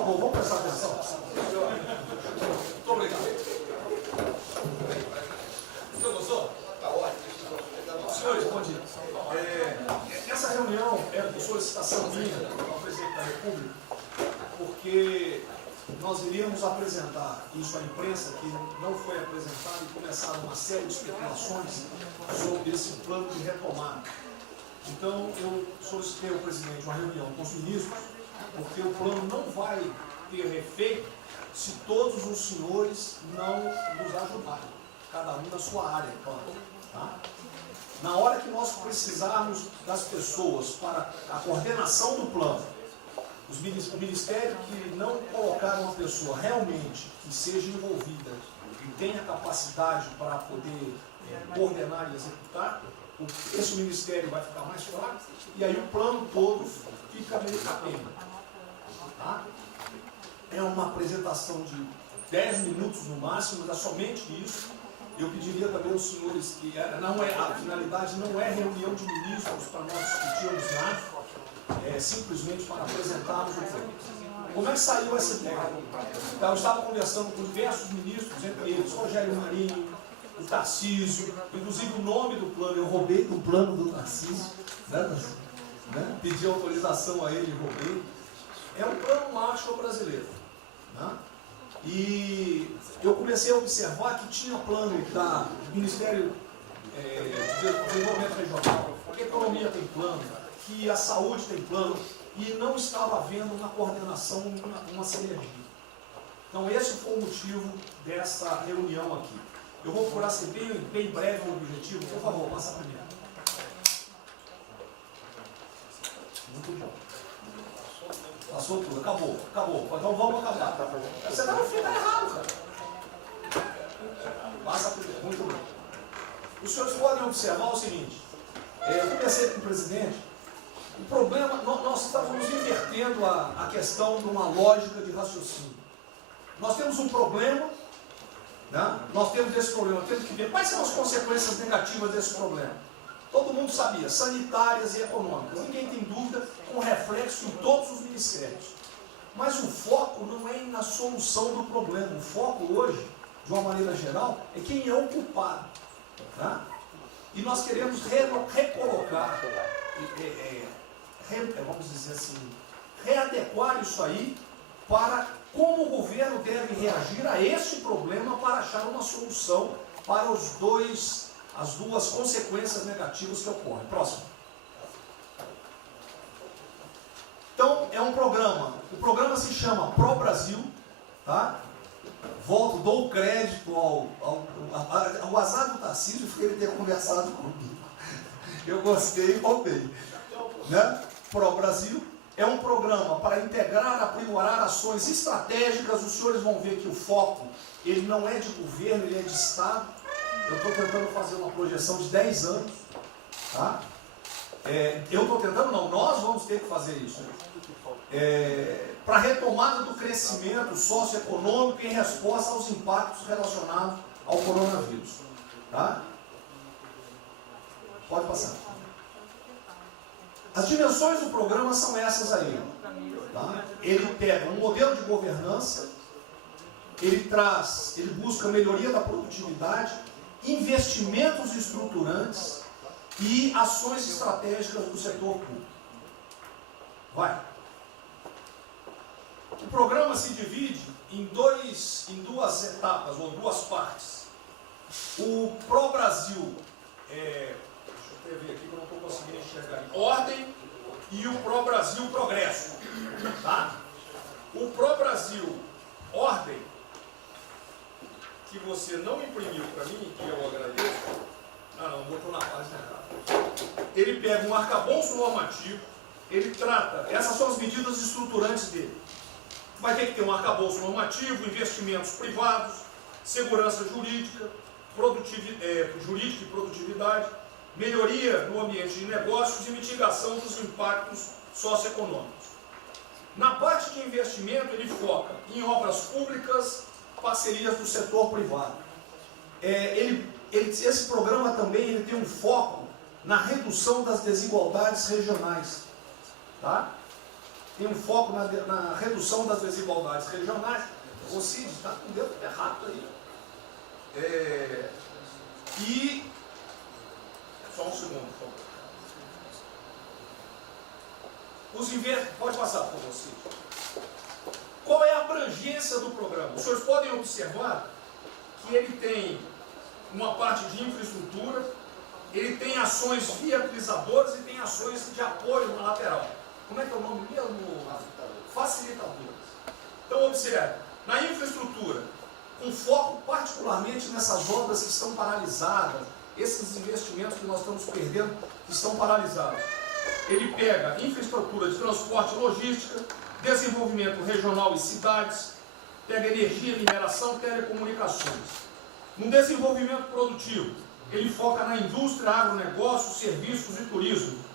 favor, vamos prestar atenção. Muito obrigado. Você gostou? Está ótimo. Senhores, bom dia. Essa reunião é por solicitação minha ao presidente da República, porque nós iríamos apresentar isso à imprensa, que não foi apresentado, e começaram uma série de especulações sobre esse plano de retomada. Então, eu solicitei ao presidente uma reunião com os ministros, porque o plano não vai ter efeito se todos os senhores não nos ajudarem, cada um na sua área, claro. Tá? Na hora que nós precisarmos das pessoas para a coordenação do plano, o Ministério que não colocar uma pessoa realmente que seja envolvida e tenha capacidade para poder coordenar e executar, esse Ministério vai ficar mais fraco e aí o plano todo fica meio capenga. Tá? É uma apresentação de 10 minutos no máximo, mas é somente isso. Eu pediria também aos senhores que a finalidade não é reunião de ministros para nós discutirmos nada, simplesmente para apresentarmos o plano. Como é que saiu essa ideia? Eu estava conversando com diversos ministros, entre eles Rogério Marinho, o Tarcísio, inclusive o nome do plano, eu roubei do plano do Tarcísio, né? Pedi autorização a ele e roubei. É um plano Marshall brasileiro. Né? E eu comecei a observar que tinha plano do Ministério de Desenvolvimento Regional, que a economia tem plano, que a saúde tem plano, e não estava havendo uma coordenação, uma sinergia. Então esse foi o motivo dessa reunião aqui. Eu vou procurar ser bem breve o objetivo. Por favor, passa primeiro. Muito bom. Passou tudo, acabou. Então vamos acabar. Você está no fim, está errado, cara. Passa primeiro, muito bem. Os senhores podem observar o seguinte. Eu conversei com o presidente. O problema, nós estamos invertendo a questão de uma lógica de raciocínio. Nós temos um problema, né? Nós temos esse problema, temos que ver quais são as consequências negativas desse problema. Todo mundo sabia, sanitárias e econômicas. Ninguém tem dúvida, com reflexo em todos os ministérios. Mas o foco não é na solução do problema. O foco hoje, de uma maneira geral, é quem é o culpado. Tá? E nós queremos recolocar, vamos dizer assim, readequar isso aí para como o governo deve reagir a esse problema para achar uma solução para as duas consequências negativas que ocorrem. Próximo. Então, é um programa. O programa se chama Pro Brasil. Tá? Dou crédito ao azar do Tarcísio por ele ter conversado comigo. Eu gostei e roubei. Né? Pro Brasil é um programa para integrar, aprimorar ações estratégicas. Os senhores vão ver que o foco, ele não é de governo, ele é de Estado. Eu estou tentando fazer uma projeção de 10 anos. Tá? Nós vamos ter que fazer isso. Para a retomada do crescimento socioeconômico em resposta aos impactos relacionados ao coronavírus. Tá? Pode passar. As dimensões do programa são essas aí. Tá? Ele pega um modelo de governança, ele busca melhoria da produtividade, investimentos estruturantes e ações estratégicas do setor público. Vai. O programa se divide em duas etapas, ou duas partes. O Pro Brasil, deixa eu ver aqui que eu não estou conseguindo enxergar, Ordem, e o Pro Brasil Progresso. Tá? O Pro Brasil Ordem, que você não imprimiu para mim, que eu agradeço. Não, botou na página errada. Ele pega um arcabouço normativo, ele trata, essas são as medidas estruturantes dele. Vai ter que ter um arcabouço normativo, investimentos privados, segurança jurídica, jurídica e produtividade, melhoria no ambiente de negócios e mitigação dos impactos socioeconômicos. Na parte de investimento, ele foca em obras públicas, parcerias do setor privado. Esse programa também ele tem um foco na redução das desigualdades regionais. Tá? tem um foco na redução das desigualdades regionais. O Cid está com o dedo errado aí. E só um segundo, por favor. Pode passar, por favor, Cid. Qual é a abrangência do programa? Os senhores podem observar que ele tem uma parte de infraestrutura, ele tem ações viabilizadoras e tem ações de apoio na lateral. Como é que é o nome mesmo? Facilitadoras. Então, observe, na infraestrutura, com foco particularmente nessas obras que estão paralisadas, esses investimentos que nós estamos perdendo, que estão paralisados. Ele pega infraestrutura de transporte e logística, desenvolvimento regional e cidades, pega energia, mineração, telecomunicações. No desenvolvimento produtivo, ele foca na indústria, agronegócio, serviços e turismo.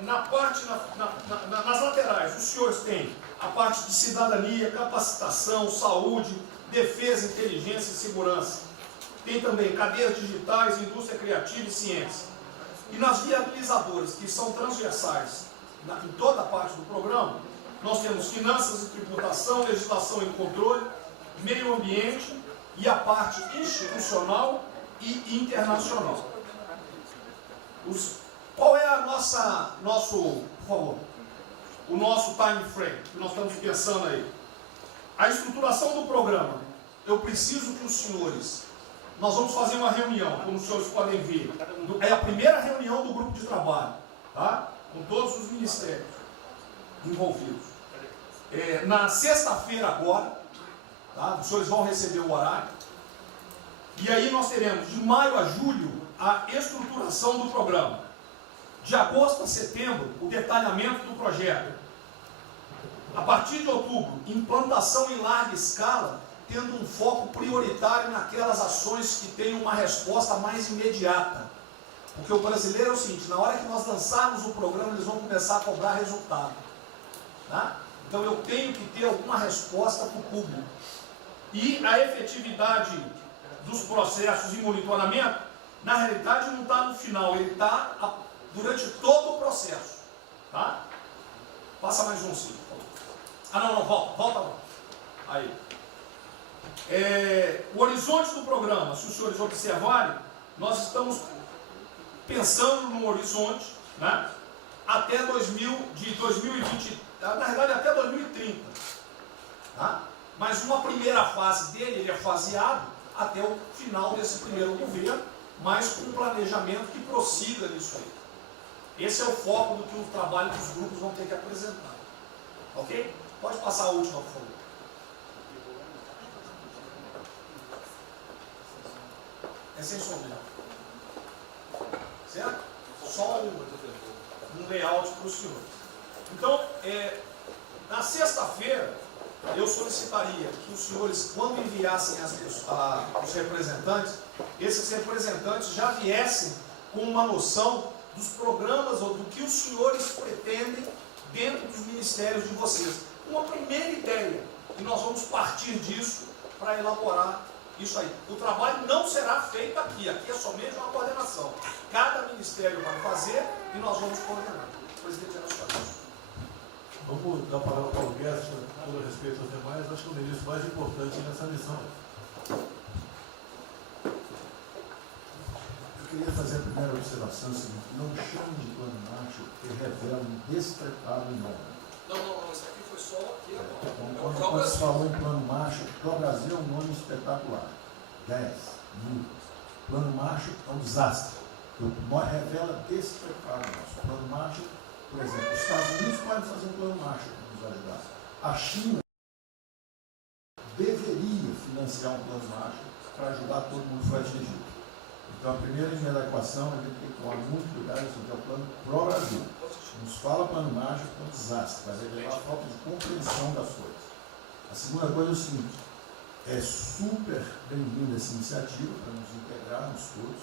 Nas laterais, os senhores têm a parte de cidadania, capacitação, saúde, defesa, inteligência e segurança. Tem também cadeias digitais, indústria criativa e ciência. E nas viabilizadoras, que são transversais em toda a parte do programa, nós temos finanças e tributação, legislação e controle, meio ambiente e a parte institucional e internacional. Qual é o nosso time frame que nós estamos pensando aí? A estruturação do programa. Eu preciso que os senhores, nós vamos fazer uma reunião, como os senhores podem ver. É a primeira reunião do grupo de trabalho, tá? Com todos os ministérios envolvidos. Na sexta-feira agora, tá? Os senhores vão receber o horário. E aí nós teremos de maio a julho a estruturação do programa. De agosto a setembro, o detalhamento do projeto. A partir de outubro, implantação em larga escala, tendo um foco prioritário naquelas ações que têm uma resposta mais imediata. Porque o brasileiro é o seguinte, na hora que nós lançarmos o programa, eles vão começar a cobrar resultado. Tá? Então eu tenho que ter alguma resposta para o público. E a efetividade dos processos de monitoramento, na realidade não está no final, ele está durante todo o processo. Tá? Passa mais um, sim. Volta. Aí. O horizonte do programa, se os senhores observarem, nós estamos pensando num horizonte, né, até 2020, na verdade até 2030. Tá? Mas uma primeira fase dele, ele é faseado até o final desse primeiro governo, mas com um planejamento que prossiga nisso aí. Esse é o foco do que o trabalho dos grupos vão ter que apresentar. Ok? Pode passar a última, por favor. É sem som mesmo. Certo? Só um layout para os senhores. Então, na sexta-feira, eu solicitaria que os senhores, quando enviassem os representantes, esses representantes já viessem com uma noção dos programas ou do que os senhores pretendem dentro dos ministérios de vocês. Uma primeira ideia, e nós vamos partir disso para elaborar isso aí. O trabalho não será feito aqui é somente uma coordenação. Cada ministério vai fazer e nós vamos coordenar. O presidente era só isso. Vamos dar a palavra para o Guedes, com respeito aos demais, acho que o ministro mais importante nessa missão. Eu queria fazer a primeira observação seguinte: não chame de plano Marshall que revela um despreparo enorme. Não, isso aqui foi só aqui agora. Quando se falou em plano Marshall, para o Brasil é um nome espetacular. 10, 1000. Plano Marshall é um desastre. Revela despreparo nosso. Plano Marshall, por exemplo, os Estados Unidos podem fazer um plano Marshall para nos ajudar. A China deveria financiar um plano Marshall para ajudar todo mundo que foi atingido. Então, a primeira linha da equação, a gente tem que tomar muito cuidado, isso aqui é o plano pro Brasil. Nos fala plano Marshall, é um desastre, vai revelar a falta de compreensão das coisas. A segunda coisa é o seguinte: é super bem-vinda essa iniciativa para nos integrarmos todos.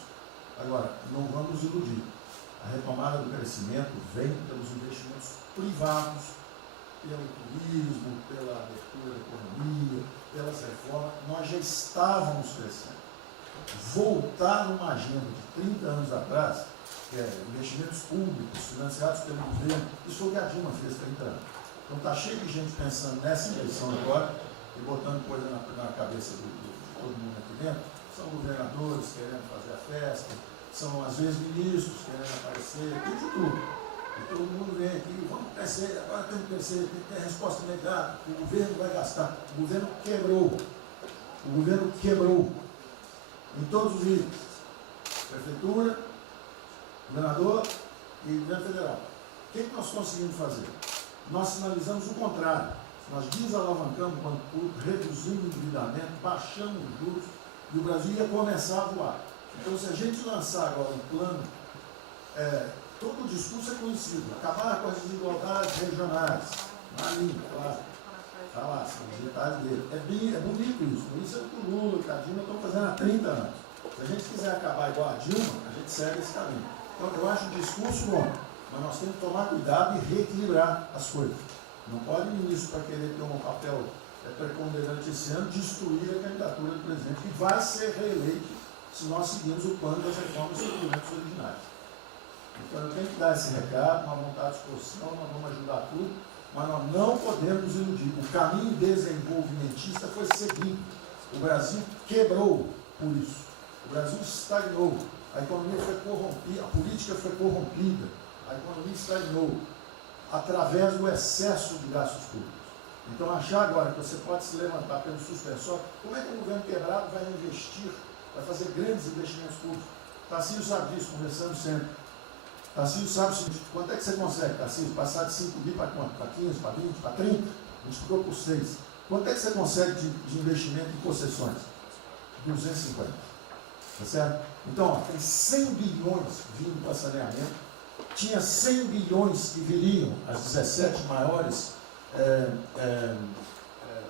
Agora, não vamos nos iludir. A retomada do crescimento vem pelos investimentos privados, pelo turismo, pela abertura da economia, pelas reformas. Nós já estávamos crescendo. Voltar numa agenda de 30 anos atrás que é investimentos públicos financiados pelo governo. Isso foi o que a Dilma fez 30 anos. Então está cheio de gente pensando nessa eleição agora e botando coisa na cabeça de todo mundo aqui dentro. São governadores querendo fazer a festa, são às vezes ministros querendo aparecer, tem de tudo. E todo mundo vem aqui, vamos crescer, agora temos que crescer, tem que ter resposta imediata, o governo vai gastar. O governo quebrou. O governo quebrou. Em todos os níveis. Prefeitura, governador e governo federal. O que nós conseguimos fazer? Nós sinalizamos o contrário. Nós desalavancamos o banco público, reduzimos o endividamento, baixamos os juros e o Brasil ia começar a voar. Então, se a gente lançar agora um plano, todo o discurso é conhecido, acabar com as desigualdades regionais, na língua, claro, está lá, são os detalhes dele. É bonito isso, por isso é que o Lula e a Dilma estão fazendo há 30 anos. Se a gente quiser acabar igual a Dilma, a gente segue esse caminho. Então, eu acho o discurso bom, mas nós temos que tomar cuidado e reequilibrar as coisas. Não pode o ministro, para querer ter um papel preponderante esse ano, destruir a candidatura do presidente, que vai ser reeleito se nós seguirmos o plano das reformas estruturantes originárias. Então, eu tenho que dar esse recado, uma vontade de exposição, nós vamos ajudar tudo, mas nós não podemos nos iludir. O caminho desenvolvimentista foi seguido. O Brasil quebrou por isso. O Brasil estagnou. A economia foi corrompida, a política foi corrompida. A economia estagnou através do excesso de gastos públicos. Então, achar agora que você pode se levantar pelo suspensório, como é que o governo quebrado vai investir, vai fazer grandes investimentos públicos? Tarcísio sabe disso, conversando sempre. Tarcísio sabe o seguinte: quanto é que você consegue, Tarcísio, passar de 5 bi para quanto? Para 15, para 20, para 30? Multiplicou por 6. Quanto é que você consegue de investimento em concessões? 250. Tá certo? Então, ó, tem 100 bilhões vindo para saneamento. Tinha 100 bilhões que viriam, as 17 maiores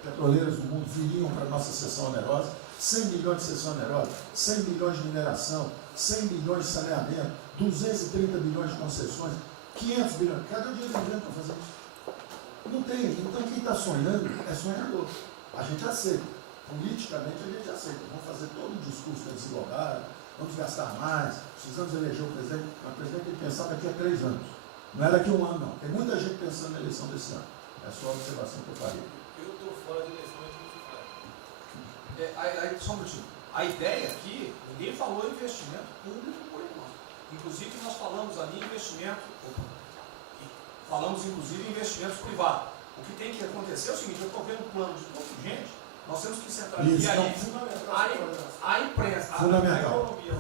petroleiras do mundo viriam para a nossa seção onerosa. 100 bilhões de seção onerosa, 100 bilhões de mineração, 100 bilhões de saneamento, 230 bilhões de concessões, 500 bilhões. Cadê o dinheiro do governo para fazer isso? Não tem. Então, quem está sonhando é sonhador. A gente aceita. Politicamente, a gente aceita. Vamos fazer todo o discurso da desigualdade, vamos gastar mais, precisamos eleger o presidente. Mas o presidente tem que pensar daqui a 3 anos. Não é daqui a 1 ano, não. Tem muita gente pensando na eleição desse ano. É só a observação que eu faria. Eu estou fora de eleição, só um minutinho. A ideia aqui, ninguém falou em investimento público por enquanto. Inclusive, nós falamos ali em investimento, falamos inclusive em investimentos privados. O que tem que acontecer é o seguinte: eu estou vendo um plano de pouca gente, nós temos que centralizar a imprensa, a economia,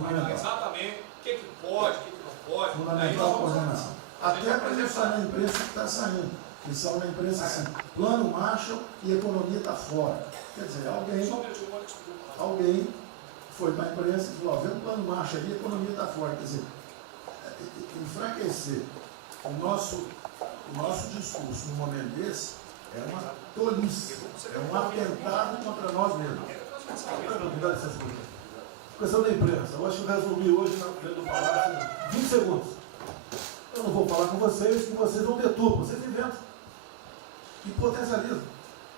falar exatamente o que pode, o que não pode. Fundamental a coordenação. Até para isso na imprensa que está saindo. Que são na imprensa assim, plano Marshall e economia está fora. Quer dizer, alguém foi para a imprensa e falou: vê o plano Marshall ali, a economia está fora. Quer dizer, enfraquecer o nosso discurso no momento desse é uma tolice, é um atentado contra nós mesmos. Questão da imprensa, eu acho que eu resumi hoje dentro do palácio 20 segundos. Eu não vou falar com vocês, que vocês não deturpam, vocês inventam e potencializam.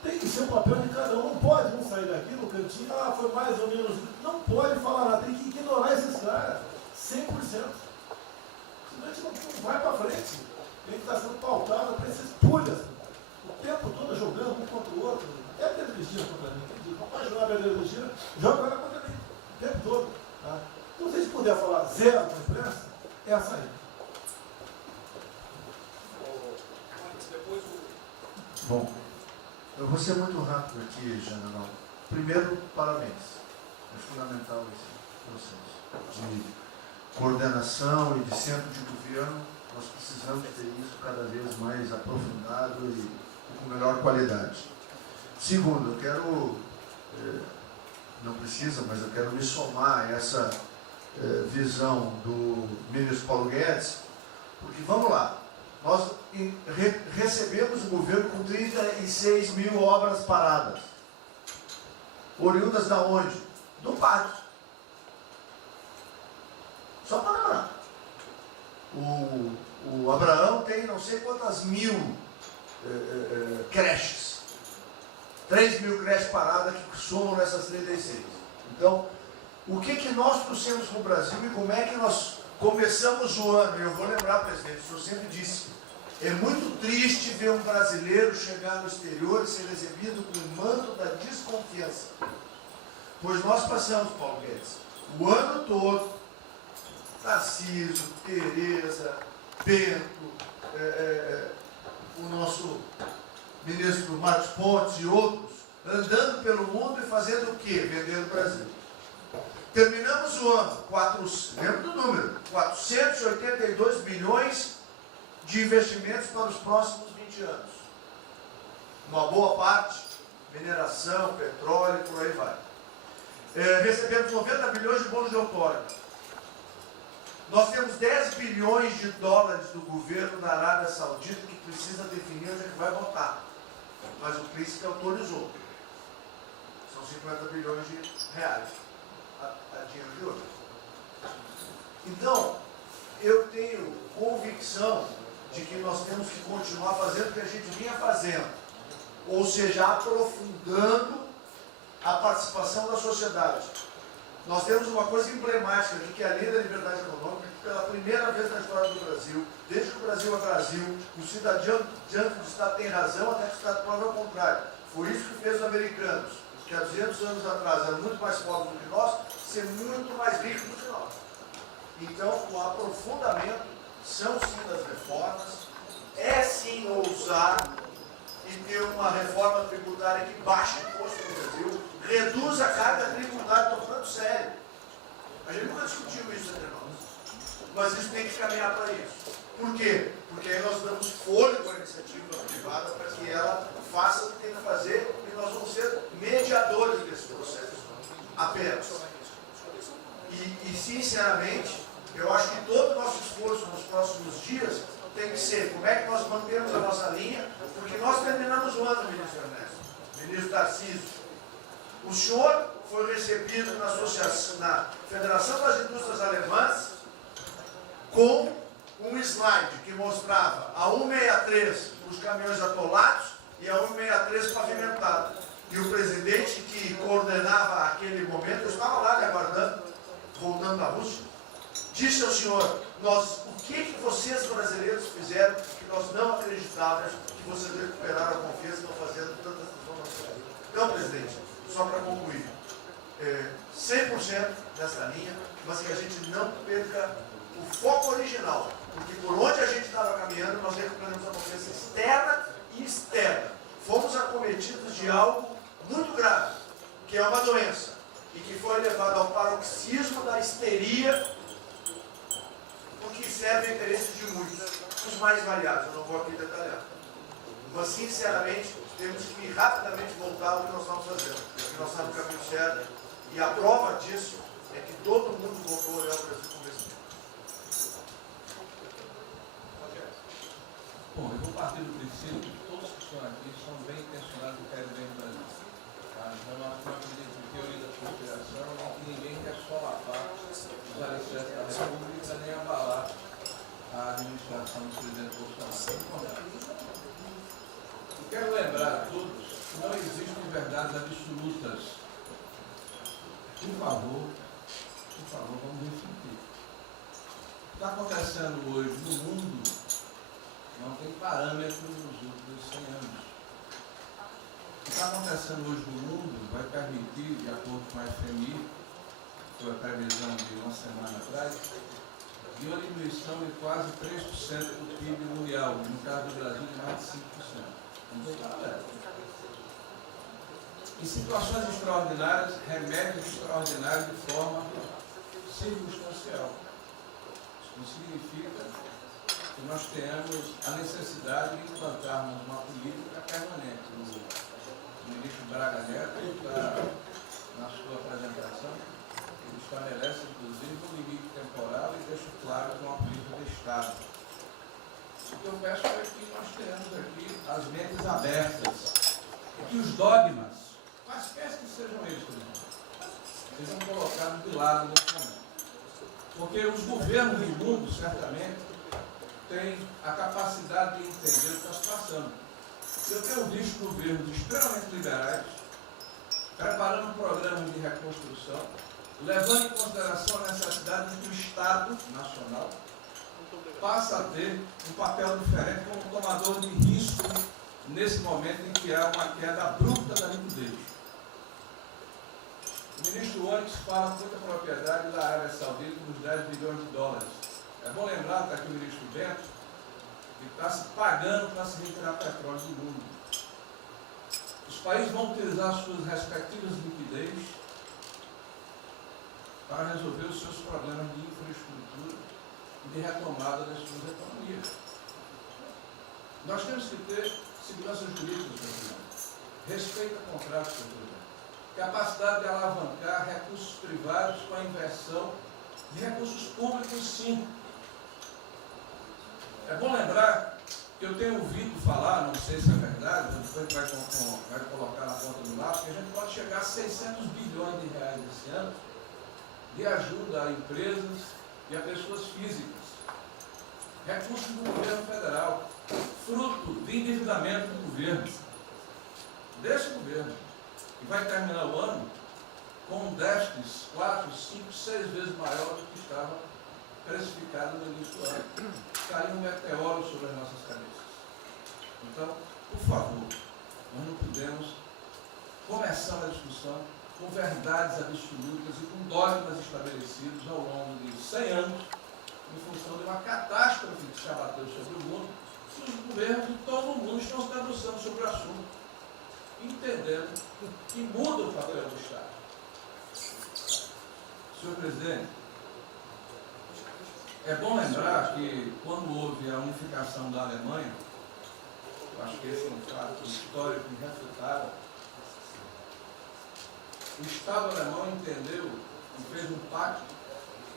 Tem que ser o papel de cada um, não pode um sair daqui no cantinho, foi mais ou menos. Não pode falar nada, tem que ignorar esses caras, 100%. Senão a gente não vai para frente. Tem que estar sendo pautado para esses pulhas, o tempo todo jogando um contra o outro. É a Pedro Cristina contra mim, não pode jogar a Pedro Cristina, joga ela contra mim, o tempo todo. Tá? Então, se a gente puder falar zero com a imprensa, é essa aí. Bom, eu vou ser muito rápido aqui, general. Primeiro, parabéns. É fundamental esse processo de coordenação e de centro de governo. Nós precisamos ter isso cada vez mais aprofundado e com melhor qualidade. Segundo, eu quero, não precisa, mas eu quero me somar a essa visão do ministro Paulo Guedes, porque vamos lá. Nós recebemos o governo com 36 mil obras paradas. Oriundas da onde? Do PAC. Só para lembrar. O Abraão tem não sei quantas mil creches. 3 mil creches paradas que somam nessas 36. Então, o que nós trouxemos para o Brasil e como é que nós começamos o ano, e eu vou lembrar, presidente, o senhor sempre disse, é muito triste ver um brasileiro chegar no exterior e ser recebido com o manto da desconfiança. Pois nós passamos, Paulo Guedes, o ano todo, Tarcísio, Tereza, Bento, o nosso ministro Marcos Pontes e outros, andando pelo mundo e fazendo o quê? Vendendo o Brasil. Terminamos o ano, lembra do número, 482 bilhões de investimentos para os próximos 20 anos. Uma boa parte, mineração, petróleo, por aí vai. Recebemos 90 bilhões de bônus de outorga. Nós temos 10 bilhões de dólares do governo da Arábia Saudita que precisa definir onde é que vai votar. Mas o príncipe autorizou. São 50 bilhões de reais. A dinheiro de hoje. Então, eu tenho convicção de que nós temos que continuar fazendo o que a gente vinha fazendo. Ou seja, aprofundando a participação da sociedade. Nós temos uma coisa emblemática aqui, que é a Lei da Liberdade Econômica, que pela primeira vez na história do Brasil, desde que o Brasil é Brasil, o cidadão diante do Estado tem razão, até que o Estado prova o contrário. Foi isso que fez os americanos, que há 200 anos atrás eram muito mais pobres do que nós, ser muito mais ricos do que nós. Então, o aprofundamento são sim das reformas, é sim ousar e ter uma reforma tributária que baixe o imposto no Brasil, reduz a carga tributária, estou falando sério. A gente nunca discutiu isso entre nós, mas isso tem que caminhar para isso. Por quê? Porque aí nós damos fôlego à iniciativa privada para que ela faça o que tem que fazer e nós vamos ser mediadores desse processo. Apenas. E sinceramente, eu acho que todo o nosso esforço nos próximos dias tem que ser como é que nós mantemos a nossa linha, porque nós terminamos o ano, ministro Ernesto, ministro Tarcísio. O senhor foi recebido na associação, na Federação das Indústrias Alemãs com um slide que mostrava a 163 para os caminhões atolados e a 163 pavimentado. E o presidente que coordenava aquele momento, eu estava lá lhe aguardando, voltando da Rússia, disse ao senhor, o que vocês brasileiros fizeram que nós não acreditávamos que vocês recuperaram a confiança e estão fazendo tantas transformações. Então, presidente, só para concluir, 100% dessa linha, mas que a gente não perca o foco original, porque por onde a gente estava caminhando, nós recuperamos a confiança externa e externa. Fomos acometidos de algo muito grave, que é uma doença, e que foi levado ao paroxismo da histeria, porque serve ao interesse de muitos, os mais variados, eu não vou aqui detalhar. Mas, sinceramente, temos que rapidamente voltar ao que nós estamos fazendo, porque nós estamos no caminho certo, e a prova disso é que todo mundo voltou a olhar o Brasil como esse. Bom, eu vou partir do princípio que todos que estão aqui são bem intencionados e querem bem no Brasil. Tá? Então, nós não acreditamos em teoria da conspiração e que ninguém quer só lavar os alicerces da República nem abalar a administração do presidente Bolsonaro. Eu quero lembrar a todos que não existem verdades absolutas. Por favor, vamos refletir. O que está acontecendo hoje no mundo não tem parâmetro nos últimos 100 anos. O que está acontecendo hoje no mundo vai permitir, de acordo com a FMI, que foi a previsão de uma semana atrás, de uma diminuição de quase 3% do PIB mundial, no caso do Brasil, de mais de 5%. Não tem paralelo. Em situações extraordinárias, remédios extraordinários de forma circunstancial. Isso não significa que nós tenhamos a necessidade de implantarmos uma política permanente. O ministro Braga Neto, na sua apresentação, ele estabelece, inclusive, um limite temporal e deixa claro que é uma política de Estado. O que eu peço é que nós tenhamos aqui as mentes abertas e que os dogmas, quaisquer que sejam eles, sejam colocados de lado nesse momento. Porque os governos do mundo, certamente, têm a capacidade de entender o que está se passando. Eu tenho visto governos extremamente liberais, preparando programas de reconstrução, levando em consideração a necessidade de que o Estado Estado Nacional passa a ter um papel diferente como tomador de risco nesse momento em que há uma queda abrupta da liquidez. O ministro Onyx fala com muita propriedade da Arábia Saudita nos 10 bilhões de dólares. É bom lembrar, está aqui o ministro Bento, que está se pagando para se retirar petróleo do mundo. Os países vão utilizar suas respectivas liquidez para resolver os seus problemas de infraestrutura e de retomada das suas economias. Nós temos que ter segurança jurídica, Sr. Presidente, respeito a contratos, Sr. Presidente, capacidade de alavancar recursos privados com a inversão de recursos públicos, sim. É bom lembrar que eu tenho ouvido falar, não sei se é verdade, depois vai colocar na ponta do lápis, que a gente pode chegar a 600 bilhões de reais esse ano de ajuda a empresas e a pessoas físicas. Recursos do governo federal, fruto de endividamento do governo, desse governo, que vai terminar o ano com um déficit 4, 5, 6 vezes maior do que estava precificado no início do ano. Caiu um meteoro sobre as nossas cabeças. Então, por favor, nós não podemos começar a discussão com verdades absolutas e com dogmas estabelecidos ao longo de 100 anos, em função de uma catástrofe que se abateu sobre o mundo, e os governos de todo o mundo estão se debruçando sobre o assunto, entendendo que muda o papel do Estado. Senhor presidente, é bom lembrar que quando houve a unificação da Alemanha, eu acho que esse é um fato histórico irrefutável, o Estado alemão entendeu e fez um pacto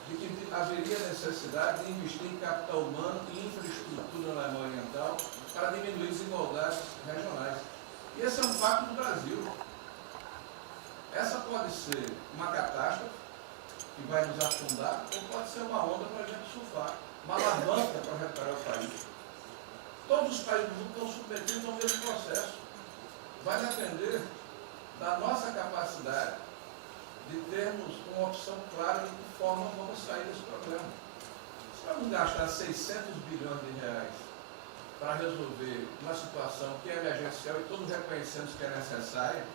de que haveria necessidade de investir em capital humano e infraestrutura na Alemanha Oriental para diminuir desigualdades regionais. E esse é um pacto do Brasil. Essa pode ser uma catástrofe que vai nos afundar, ou pode ser uma onda para a gente surfar, uma alavanca para reparar o país. Todos os países do mundo estão submetidos ao mesmo processo. Vai depender da nossa capacidade de termos uma opção clara de que forma vamos sair desse problema. Se vamos gastar 600 bilhões de reais para resolver uma situação que é emergencial e todos reconhecemos que é necessária,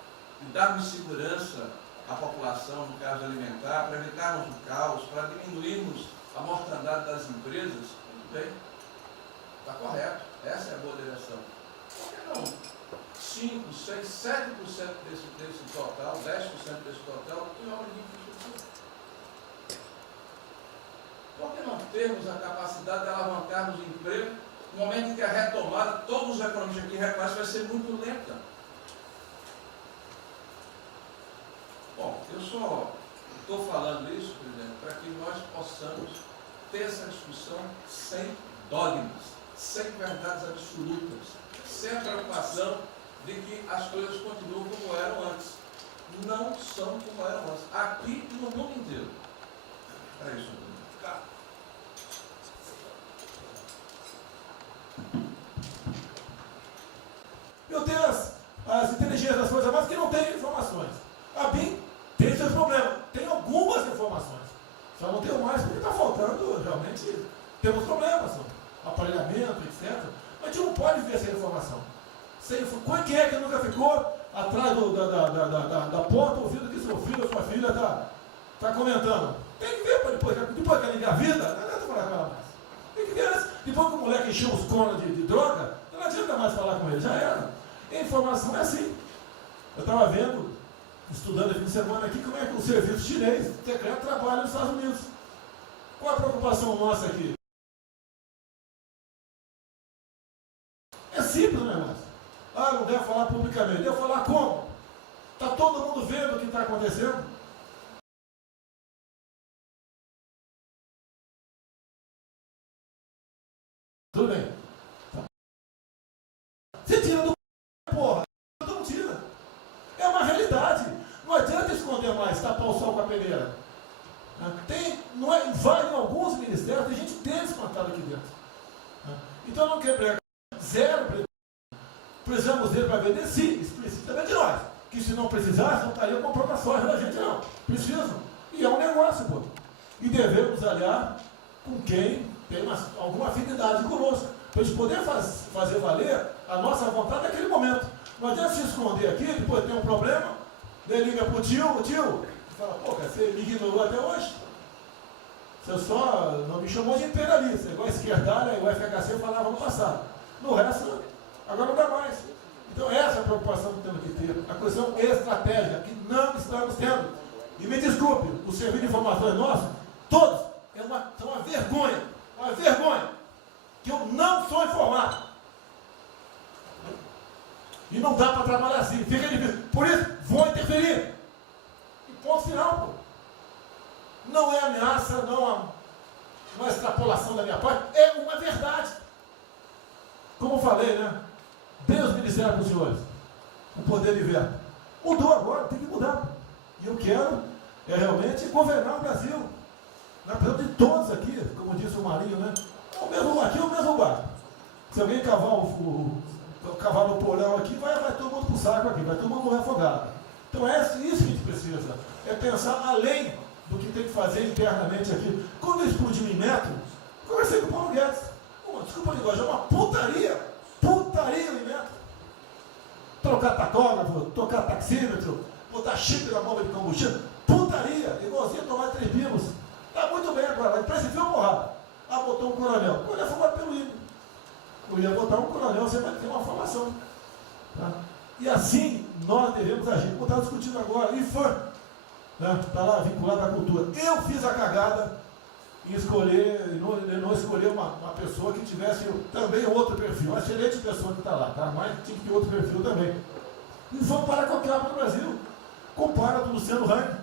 e darmos segurança à população, no caso alimentar, para evitarmos o caos, para diminuirmos a mortandade das empresas, tudo bem, está correto, essa é a boa direção. Por que não 5, 6, 7% desse total, 10% desse total, em obra de infraestrutura? Por que não termos a capacidade de alavancarmos o emprego no momento em que a retomada, todos os economistas aqui reconhecem, vai ser muito lenta? Bom, eu só estou falando isso, presidente, para que nós possamos ter essa discussão sem dogmas, sem verdades absolutas, sem a preocupação de que as coisas continuam como eram antes. Não são como eram antes. Aqui e no mundo inteiro. É isso, presidente. Eu tenho as inteligências das Forças Armadas que não têm informações. A BIM tem seus problemas, tem algumas informações. Só não tenho mais porque está faltando, realmente, temos problemas, aparelhamento, etc. Mas a gente não pode ver essa informação. Quem é que nunca ficou atrás da porta ouvindo que seu filho ou sua filha está comentando? Tem que ver, depois que ela engravida, não adianta falar com ela mais. Tem que ver antes. Depois que o moleque encheu os conos de droga, não adianta mais falar com ele, já era. A informação é assim. Eu estava vendo, estudando aqui de semana aqui, como é que o serviço chinês secreto trabalha nos Estados Unidos. Qual a preocupação nossa aqui? É simples o negócio. Ah, não deve falar publicamente. Deve falar como? Está todo mundo vendo o que está acontecendo? Tudo bem. Você tira do porra. Não tira. É uma realidade. Não adianta esconder mais, tapar o sol com a peneira. Vai em alguns ministérios, tem gente descontada aqui dentro. Então não quer pregar. Zero. Precisamos dele para vender? Sim, isso precisa também de nós. Que se não precisasse, não estaria comprando a soja da gente, não. Precisam. E é um negócio, pô. e devemos aliar com quem tem alguma afinidade conosco, para a gente poder fazer valer a nossa vontade naquele momento. Não adianta se esconder aqui, depois tem um problema, daí liga para o tio, fala, pô, cara, você me ignorou até hoje? Você só não me chamou de imperialista, igual a esquerdalha e o FHC falava no passado. No resto, agora não dá mais. Então essa é a preocupação que temos que ter, a questão estratégica, que não estamos tendo. E me desculpe, o serviço de informações nosso, todos, são uma vergonha, que eu não sou informado. E não dá para trabalhar assim, fica difícil. Por isso, vou interferir. E ponto final, pô. Não é ameaça, não é extrapolação da minha parte, é uma verdade. Como eu falei, né? Deus ministério para os senhores, o poder de veto. Mudou agora, tem que mudar. E eu quero realmente governar o Brasil. Nós precisamos de todos aqui, como disse o Marinho, né? Aqui é o mesmo barco. Se alguém cavar o cavalo no porão aqui, vai todo mundo para o saco aqui, vai todo mundo morrer afogado. Então é isso que a gente precisa, é pensar além do que tem que fazer internamente aqui. Quando explodiu em Metro, conversei com o Paulo Guedes. Desculpa a linguagem, é uma putaria o Metro. Trocar tacógrafo, trocar taxímetro, botar chip na bomba de combustível, putaria, igualzinho tomar 3 pinos. Está muito bem agora, a empresa viu porrada. Botou um coronel. O coronel foi botado pelo INE. Eu ia botar um coronel, você vai ter uma formação. Tá? E assim nós devemos agir. Como está discutindo agora, IFAM, está lá vinculado à cultura. Eu fiz a cagada em escolher, não escolher uma pessoa que tivesse também outro perfil. Uma excelente pessoa que está lá, tá? Mas tinha que ter outro perfil também. E vamos parar com a capa no Brasil. Compara com o Luciano Hang.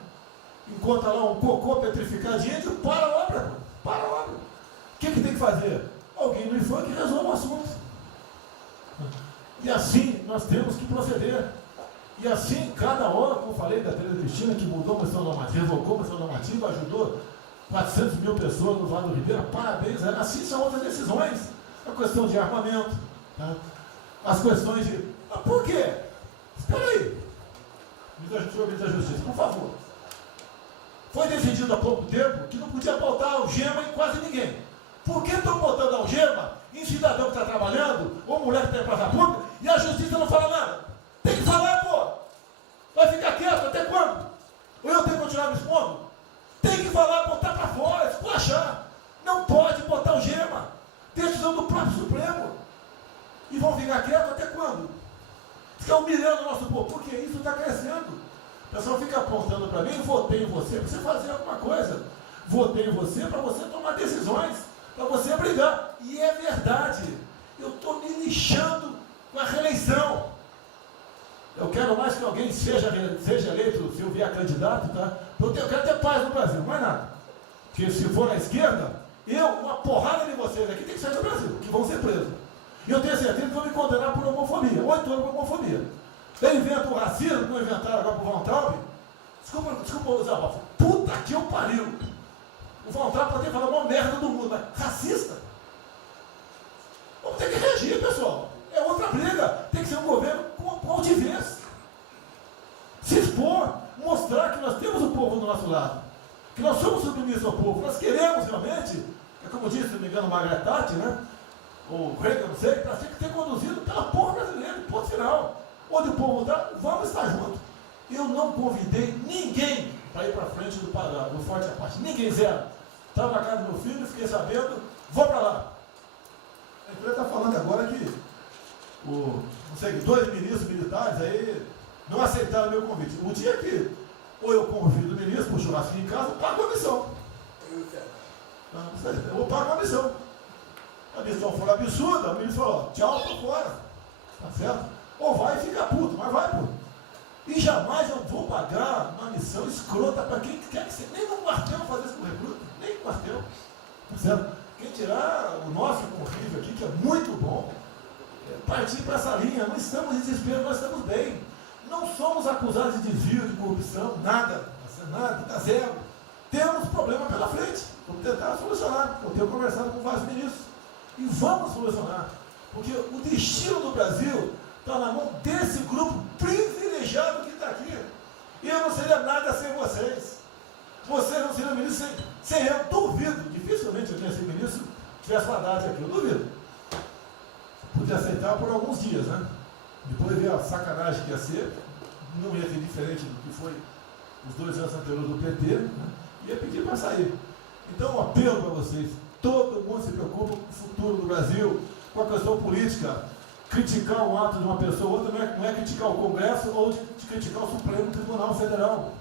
Encontra lá um cocô petrificado de índio, para a obra. Para a obra. O que tem que fazer? Alguém no IFAM que resolva o assunto. E assim nós temos que proceder. E assim, cada hora, como eu falei da Tereza Cristina, que mudou a questão normativa, revocou a questão normativa, ajudou 400 mil pessoas no Vale do Ribeira, parabéns. Assim são outras decisões. A questão de armamento, tá? As questões de... por quê? Espera aí. Ministro da Justiça, por favor. Foi decidido há pouco tempo que não podia botar algema em quase ninguém. Por que estão botando algema em cidadão que está trabalhando, ou mulher que está em praça pública, e a justiça não fala nada? Tem que falar, pô! Vai ficar quieto até quando? Ou eu tenho que continuar me expondo? Tem que falar, botar para fora, esculachar. Não pode botar algema. Decisão do próprio Supremo. E vão ficar quietos até quando? Fica humilhando o nosso povo, porque isso está crescendo. O pessoal fica apontando para mim, votei em você para você fazer alguma coisa. Votei em você para você tomar decisões, para você brigar. E é verdade. Eu estou me lixando com a reeleição. Eu quero mais que alguém seja eleito, se eu vier candidato, tá? Eu quero ter paz no Brasil, mais nada. Porque se for à esquerda, uma porrada de vocês aqui tem que sair do Brasil, que vão ser presos. E eu tenho certeza que vão me condenar por homofobia, 8 anos por homofobia. Ele inventa o racismo, que não inventaram agora por Von Traub. Desculpa usar a voz. Puta que eu pariu. O Von Traub pode ter falado uma merda do mundo, mas racista? Vamos ter que reagir, pessoal. É outra briga. Tem que ser um governo com altivez. Se expor, mostrar que nós temos o povo do nosso lado. Que nós somos submissos ao povo. Nós queremos realmente, como disse, se não me engano, Margaret Thatcher, né? Ou Reagan, não sei, para ser conduzido pela povo brasileiro, ponto final. Onde o povo está, vamos estar juntos. Eu não convidei ninguém para ir para frente do Forte Apache. Ninguém, zero. Estava na casa do meu filho, fiquei sabendo, vou para lá. A empresa está falando agora que não sei, 2 ministros militares aí não aceitaram meu convite. O dia que ou eu convido o ministro para o churrasco em casa, eu pago a missão. Eu vou pagar a missão. A missão for absurda, o ministro falou, tchau, estou fora. Tá certo? Ou vai e fica puto, mas vai, pô. E jamais eu vou pagar uma missão escrota para quem quer que seja. Nem no quartel fazer isso com o recruta, nem no quartel. Tá certo? Quem tirar o nosso convívio aqui, que é muito bom, partir para essa linha. Não estamos em desespero, nós estamos bem. Não somos acusados de desvio, de corrupção, nada, tá zero. Temos problema pela frente. Vamos tentar solucionar. Eu tenho conversado com vários ministros. E vamos solucionar. Porque o destino do Brasil está na mão desse grupo privilegiado que está aqui. E eu não seria nada sem vocês. Vocês não seriam ministros sem Sem eu, duvido, dificilmente eu tinha sido ministro, tivesse uma data aqui, eu duvido. Podia aceitar por alguns dias, né? Depois ver a sacanagem que ia ser, não ia ser diferente do que foi os 2 anos anteriores do PT, né? Ia pedir para sair. Então, um apelo para vocês, todo mundo se preocupa com o futuro do Brasil, com a questão política. Criticar o ato de uma pessoa ou outra não é criticar o Congresso ou de criticar o Supremo Tribunal Federal.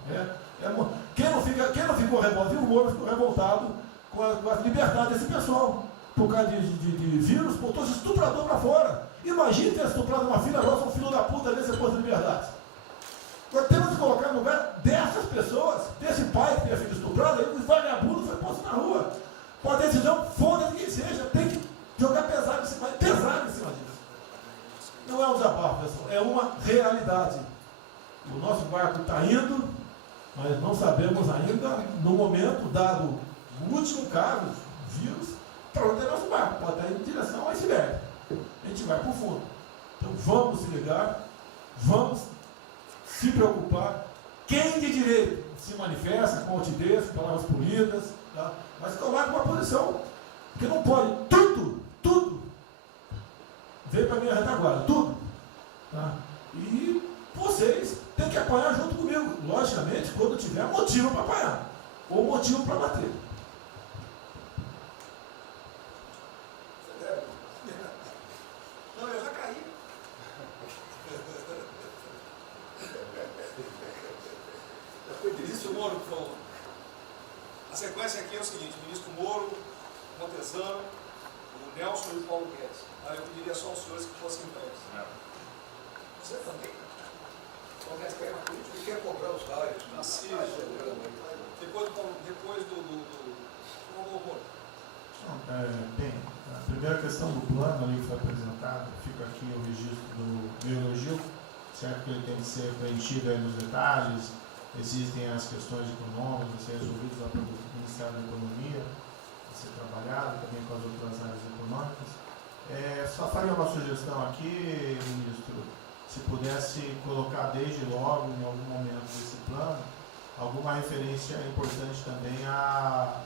Quem não ficou revoltado, o Moro ficou revoltado com a liberdade desse pessoal. Por causa de vírus, botou esse estuprador para fora. Imagine ter estuprado uma filha nossa, um filho da puta desse posto de liberdade. Nós temos que colocar no lugar dessas pessoas, desse pai que tem a filha estuprada, e o vagabundo foi posto na rua. Com a decisão, foda-se quem seja, tem que jogar pesado em cima disso. Não é um desabafo, pessoal, é uma realidade. O nosso barco está indo, mas não sabemos ainda, no momento, dado o último caso, vírus, para onde é nosso barco. Pode estar indo em direção ao iceberg. A gente vai para o fundo. Então vamos se ligar, vamos se preocupar. Quem de direito se manifesta com altidez, com palavras polidas, tá? Mas tomar uma posição, porque não pode tudo veio para a minha retaguarda, tudo. Tá? E vocês têm que apanhar junto comigo, logicamente, quando tiver motivo para apanhar, ou motivo para bater. Não, eu já caí. O ministro Moro, por favor. A sequência aqui é o seguinte: o ministro Moro, Montezano, o Nelson e o Paulo Guedes. Aí eu pediria só aos senhores que fossem breves. Você também. O Guedes quer uma política e quer cobrar os salários. Assim, depois do Moro. Bem, a primeira questão do plano ali que foi apresentado, fica aqui o registro do meu elogio, certo que ele tem que ser preenchido aí nos detalhes, existem as questões econômicas a ser resolvidas lá pelo Ministério da Economia, a ser trabalhado também com as outras áreas econômicas. Só faria uma sugestão aqui, ministro, se pudesse colocar desde logo, em algum momento desse plano, alguma referência importante também à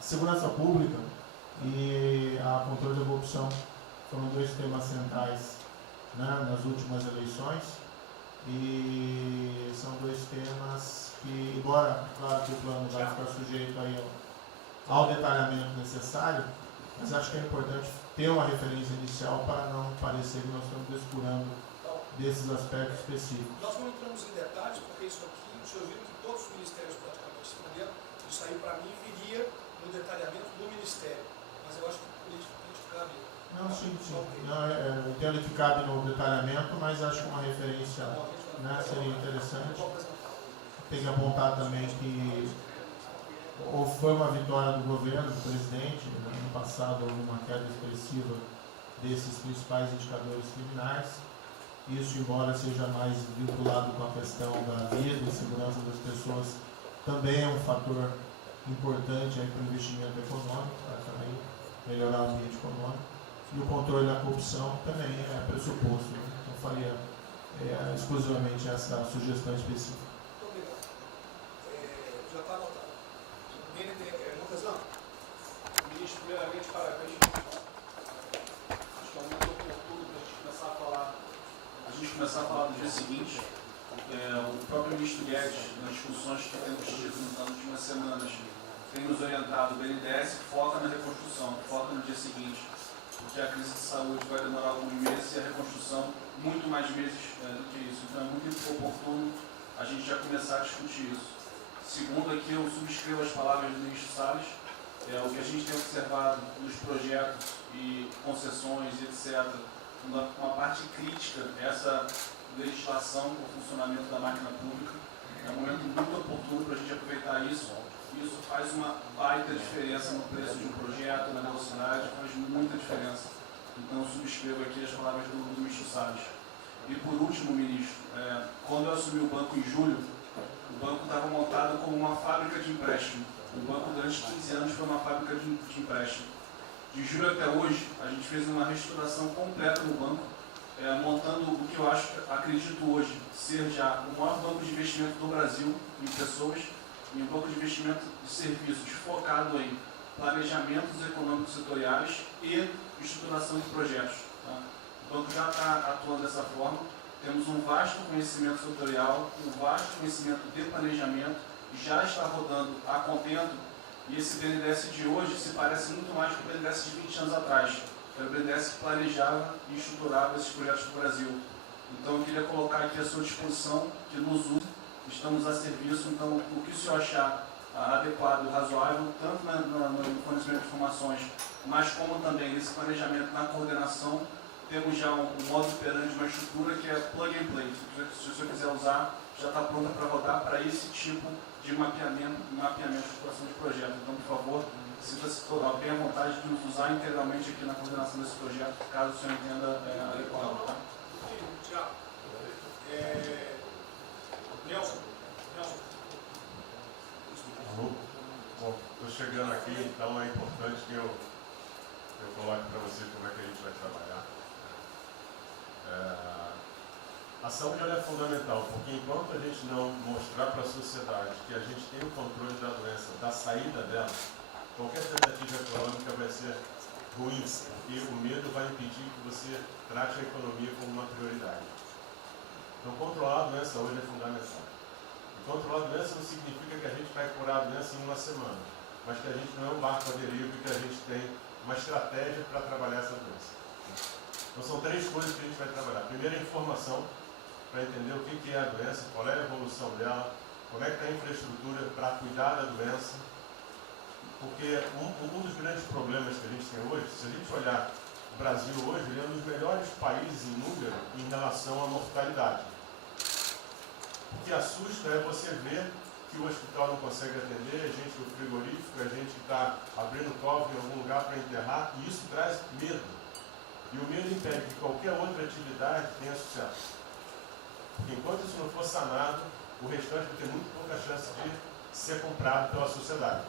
segurança pública e a controle da corrupção. Foram 2 temas centrais, né, nas últimas eleições, e são 2 temas que, embora, claro que o plano vai ficar sujeito aí ao detalhamento necessário, mas acho que é importante ter uma referência inicial para não parecer que nós estamos descurando desses aspectos específicos. Nós não entramos em detalhes, porque isso aqui, os senhores viram que todos os ministérios praticamente responderam, isso aí para mim viria no detalhamento do ministério, mas eu acho que politicamente cabe. Não, sim. Não, eu entendo que cabe no detalhamento, mas acho que uma referência, né, seria interessante. Tem que apontar também que foi uma vitória do governo, do presidente. No ano passado houve uma queda expressiva desses principais indicadores criminais. Isso, embora seja mais vinculado com a questão da vida e segurança das pessoas, também é um fator importante para o investimento econômico, para também melhorar o ambiente econômico. E o controle da corrupção também é pressuposto. Né? Então, faria exclusivamente essa sugestão específica. Muito obrigado. Já está anotado. Montezano? Ministro, primeiramente, parabéns. Acho que é um momento oportuno para a gente começar a falar do dia seguinte. O próprio ministro Guedes, nas discussões que temos tido nas últimas semanas, tem nos orientado. O BNDES foca na reconstrução, foca no dia seguinte, porque a crise de saúde vai demorar alguns meses e a reconstrução muito mais meses do que isso. Então é muito oportuno a gente já começar a discutir isso. Segundo, aqui eu subscrevo as palavras do ministro Salles. O que a gente tem observado nos projetos e concessões, etc., uma parte crítica, essa legislação para o funcionamento da máquina pública. É um momento muito oportuno para a gente aproveitar isso. Isso faz uma baita diferença no preço de um projeto, na velocidade, faz muita diferença. Então eu subscrevo aqui as palavras do ministro Salles. E por último, ministro, quando eu assumi o banco em julho, o banco estava montado como uma fábrica de empréstimo. O banco durante 15 anos foi uma fábrica de empréstimo. De julho até hoje, a gente fez uma reestruturação completa no banco, montando o que eu acredito hoje ser já o maior banco de investimento do Brasil em pessoas, em um banco de investimento de serviços focado em planejamentos econômicos setoriais e estruturação de projetos. Tá? O banco já está atuando dessa forma. Temos um vasto conhecimento setorial, um vasto conhecimento de planejamento, já está rodando a contento, e esse BNDES de hoje se parece muito mais com o BNDES de 20 anos atrás, que era o BNDES que planejava e estruturava esses projetos no Brasil. Então eu queria colocar aqui à sua disposição, que nos use, estamos a serviço, então o que o senhor achar adequado, razoável, tanto no fornecimento de informações, mas como também nesse planejamento, na coordenação, temos já um modo operante, uma estrutura que é plug and play. Se o senhor quiser usar, já está pronta para rodar para esse tipo de mapeamento e estruturação de projeto. Então, por favor, sinta-se bem à vontade de nos usar integralmente aqui na coordenação desse projeto, caso o senhor entenda adequado. Tá? Tiago. Nelson. Bom, estou chegando aqui, então é importante que eu coloque para vocês como é que a gente vai trabalhar. A saúde é fundamental, porque enquanto a gente não mostrar para a sociedade que a gente tem o controle da doença, da saída dela, qualquer tentativa econômica vai ser ruim, porque o medo vai impedir que você trate a economia como uma prioridade. Então, controlar a doença hoje é fundamental. E controlar a doença não significa que a gente vai curar a doença em uma semana, mas que a gente não é um barco à deriva e que a gente tem uma estratégia para trabalhar essa doença. Então, são 3 coisas que a gente vai trabalhar. Primeiro, a informação, para entender o que é a doença, qual é a evolução dela, como é que está a infraestrutura para cuidar da doença. Porque um dos grandes problemas que a gente tem hoje, se a gente olhar o Brasil hoje, ele é um dos melhores países em número em relação à mortalidade. O que assusta é você ver que o hospital não consegue atender, a gente do frigorífico, a gente está abrindo cofre em algum lugar para enterrar, e isso traz medo. E o medo impede que qualquer outra atividade tenha sucesso. Porque enquanto isso não for sanado, o restante vai ter muito pouca chance de ser comprado pela sociedade.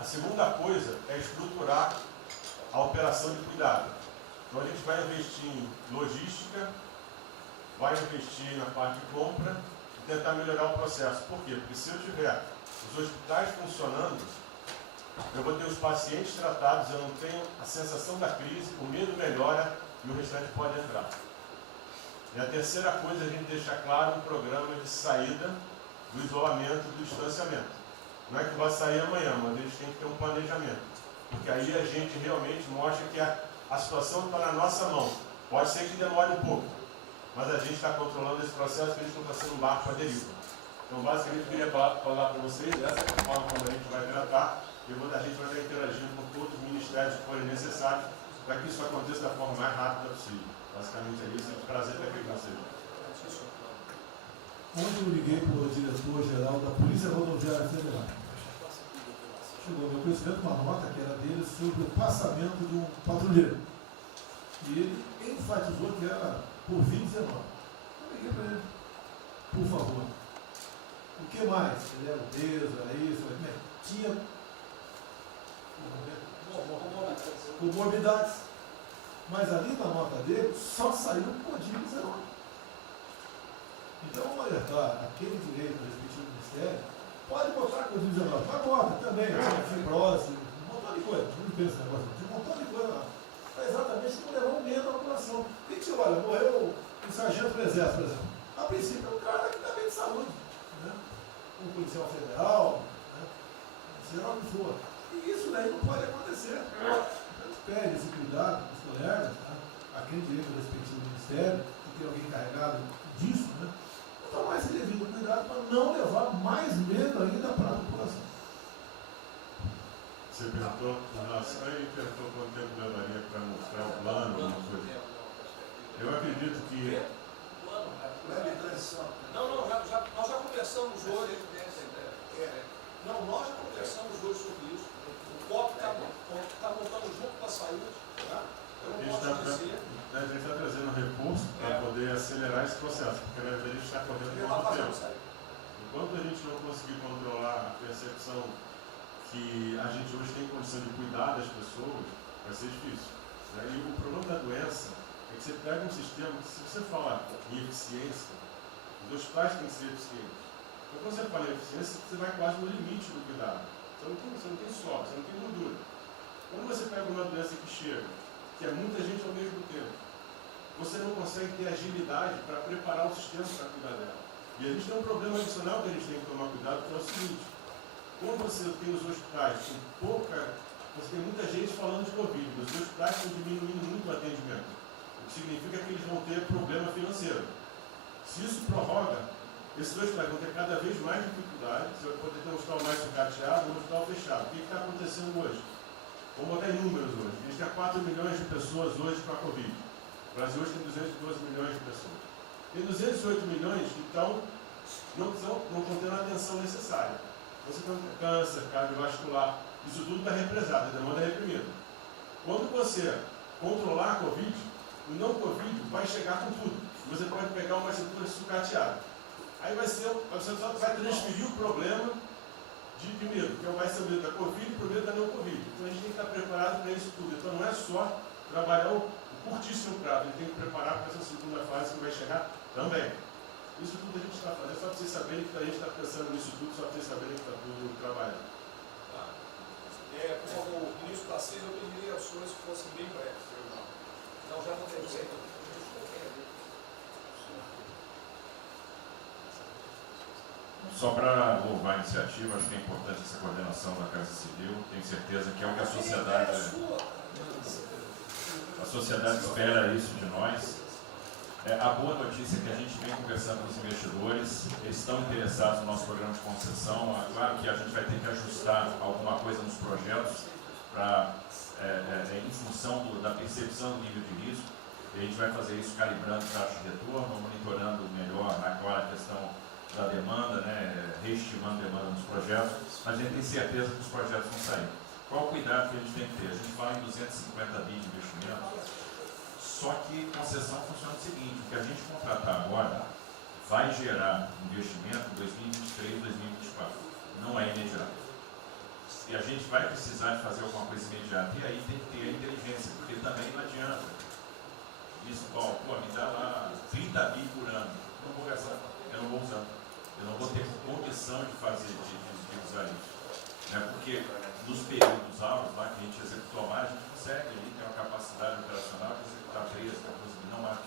A segunda coisa é estruturar a operação de cuidado. Então a gente vai investir em logística, vai investir na parte de compra e tentar melhorar o processo. Por quê? Porque se eu tiver os hospitais funcionando, eu vou ter os pacientes tratados, eu não tenho a sensação da crise, o medo melhora e o restante pode entrar. E a terceira coisa é a gente deixar claro um programa de saída do isolamento e do distanciamento. Não é que vai sair amanhã, mas a gente tem que ter um planejamento. Porque aí a gente realmente mostra que a situação está na nossa mão. Pode ser que demore um pouco, mas a gente está controlando esse processo, que a gente não está sendo um barco à deriva. Então, basicamente, eu queria falar para vocês, essa é a forma como a gente vai tratar, e a gente vai estar interagindo com todos os ministérios que forem necessários, para que isso aconteça da forma mais rápida possível. Basicamente é isso, é um prazer estar aqui com vocês. Ontem eu liguei para o diretor-geral da Polícia Rodoviária Federal. Chegou ao meu conhecimento uma nota que era dele sobre o passamento de um patrulheiro. E ele enfatizou que era por 2019. Eu liguei para ele, por favor. O que mais? Ele era obeso, era isso, tinha comorbidades. Mas ali na nota dele só saiu Covid-19. Então, vamos alertar aquele direito do respectivo ministério, pode botar Covid-19, mas bota também, fibrose, um montão de coisa, não pensa nesse negócio, tem um montão de coisa lá. Para exatamente não levar um medo à população. E que, olha, morreu um sargento do exército, por exemplo. A princípio é um cara que está bem de saúde, né? Um policial federal, né? Seja lá o que for. E isso daí não pode acontecer. Pede esse cuidado dos colegas, tá? Aquele direito do respectivo ministério, que tem alguém encarregado disso, né? Tomar esse devido cuidado para não levar mais medo ainda para a população. Você perguntou em relação aí, perguntou quanto tempo levaria para mostrar o plano, alguma coisa. Eu acredito que. Não, nós já conversamos hoje. Não, nós já conversamos hoje sobre isso. O COP está montando junto com a saúde. Tá? Eu não posso dizer. A gente está trazendo recurso para poder acelerar esse processo, porque na verdade a gente está correndo muito tempo. Enquanto a gente não conseguir controlar a percepção que a gente hoje tem condição de cuidar das pessoas, vai ser difícil. Né? E o problema da doença é que você pega um sistema que, se você falar em eficiência, os hospitais têm que ser eficientes. Então, quando você fala em eficiência, você vai quase no limite do cuidado. Você não tem sobra, você não tem gordura. Quando você pega uma doença que chega, que é muita gente ao mesmo tempo, você não consegue ter agilidade para preparar o sistema para cuidar dela. E a gente tem um problema adicional que a gente tem que tomar cuidado, que é o seguinte: quando você tem os hospitais com você tem muita gente falando de Covid, os hospitais estão diminuindo muito o atendimento, o que significa que eles vão ter problema financeiro. Se isso prorroga, esses hospitais vão ter cada vez mais dificuldade. Você vai poder ter um hospital mais sucateado, um hospital fechado. O que está acontecendo hoje? Vamos botar em números hoje. A gente tem 4 milhões de pessoas hoje com a Covid. O Brasil hoje tem 212 milhões de pessoas. Tem 208 milhões que não estão tendo a atenção necessária. Você tem câncer, cardiovascular, isso tudo está represado, a demanda é reprimida. Quando você controlar a Covid, o não Covid vai chegar com tudo. Você pode pegar uma estrutura sucateada. Aí você só vai transferir o problema primeiro, que vai ser o medo da Covid e o medo da não Covid. Então a gente tem que estar preparado para isso tudo. Então não é só trabalhar o curtíssimo prazo, a gente tem que preparar para essa segunda fase que vai chegar também. Isso tudo a gente está fazendo, só para vocês saberem que a gente está pensando nisso tudo, só para vocês saberem que está tudo trabalhando. Por favor, ministro Tarcísio, eu pediria aos senhores que fossem bem breves. Não, já não tem jeito. Só para louvar a iniciativa, acho que é importante essa coordenação da Casa Civil. Tenho certeza que é o que a sociedade espera isso de nós. A boa notícia é que a gente vem conversando com os investidores, eles estão interessados no nosso programa de concessão. Claro que a gente vai ter que ajustar alguma coisa nos projetos em função da percepção do nível de risco. E a gente vai fazer isso calibrando taxa de retorno, monitorando melhor agora a questão da demanda, reestimando a demanda nos projetos, mas a gente tem certeza que os projetos vão sair. Qual o cuidado que a gente tem que ter? A gente fala em 250 bi de investimento, só que concessão funciona o seguinte: o que a gente contratar agora vai gerar investimento em 2023, 2024, não é imediato. E a gente vai precisar de fazer alguma coisa imediata, e aí tem que ter a inteligência, porque também não adianta. Isso, me dá lá 30 bi por ano, não vou gastar, eu não vou usar. Eu não vou ter condição de usar isso. Porque nos períodos altos lá que a gente executou mais, a gente consegue ali ter uma capacidade operacional de executar 13, 14 mil, não mais.